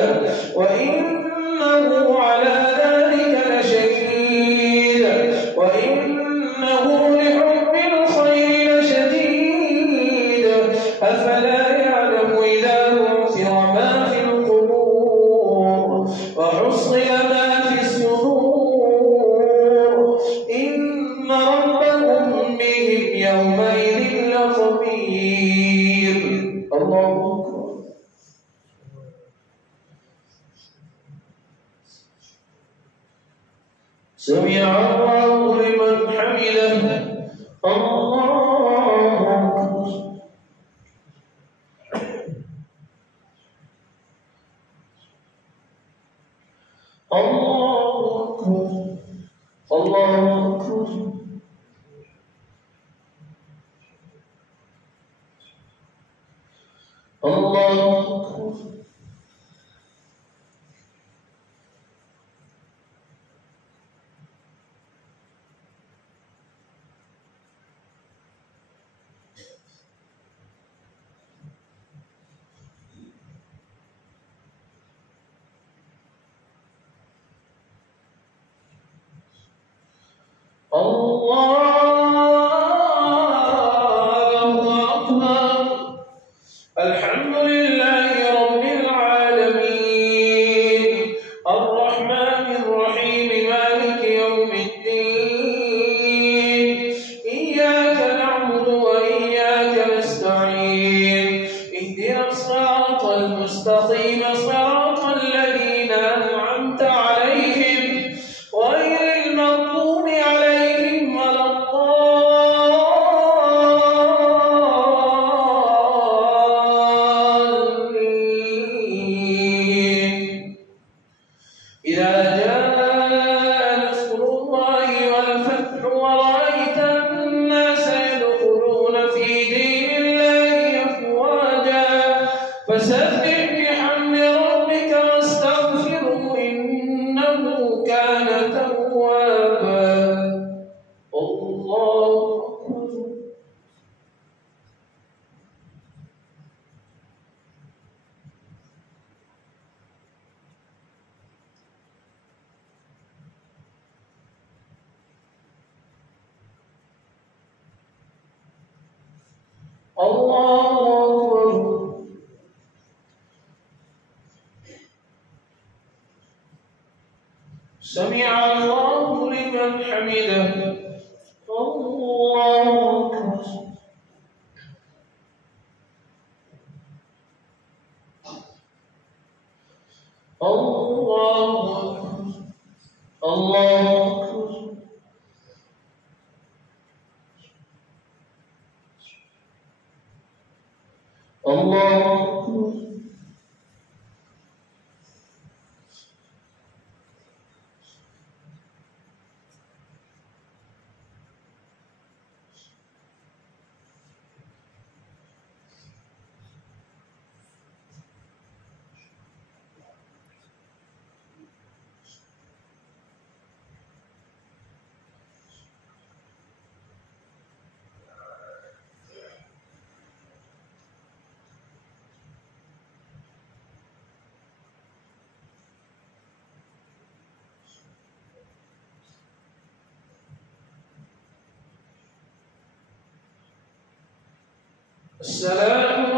وإنه على ذلك لشهيد وإنه لحب الخير لشديد أفلا يعلم إذا بعثر ما في القبور وحصل ما في الصدور إن ربهم بهم يومئذ لخبير الله أكبر سمع الله لمن حمده الله أكبر الله أكبر الله أكبر الله أكبر الله أكبر الحمد لله رب العالمين الرحمن الرحيم مالك يوم الدين إياك نعبد وإياك نستعين اهدنا الصراط المستقيم صراط الذين أنعمت عليهم غير المغضوب عليهم ولا الضالين إذا جاء نصر الله والفتح ورأيت الناس يدخلون في دين الله أفواجا فسبح بحمد ربك واستغفره إنه كان توابا الله أكبر الله أكبر سمع الله لمن حمده الله أكبر الله أكبر الله أكبر الله أكبر السلام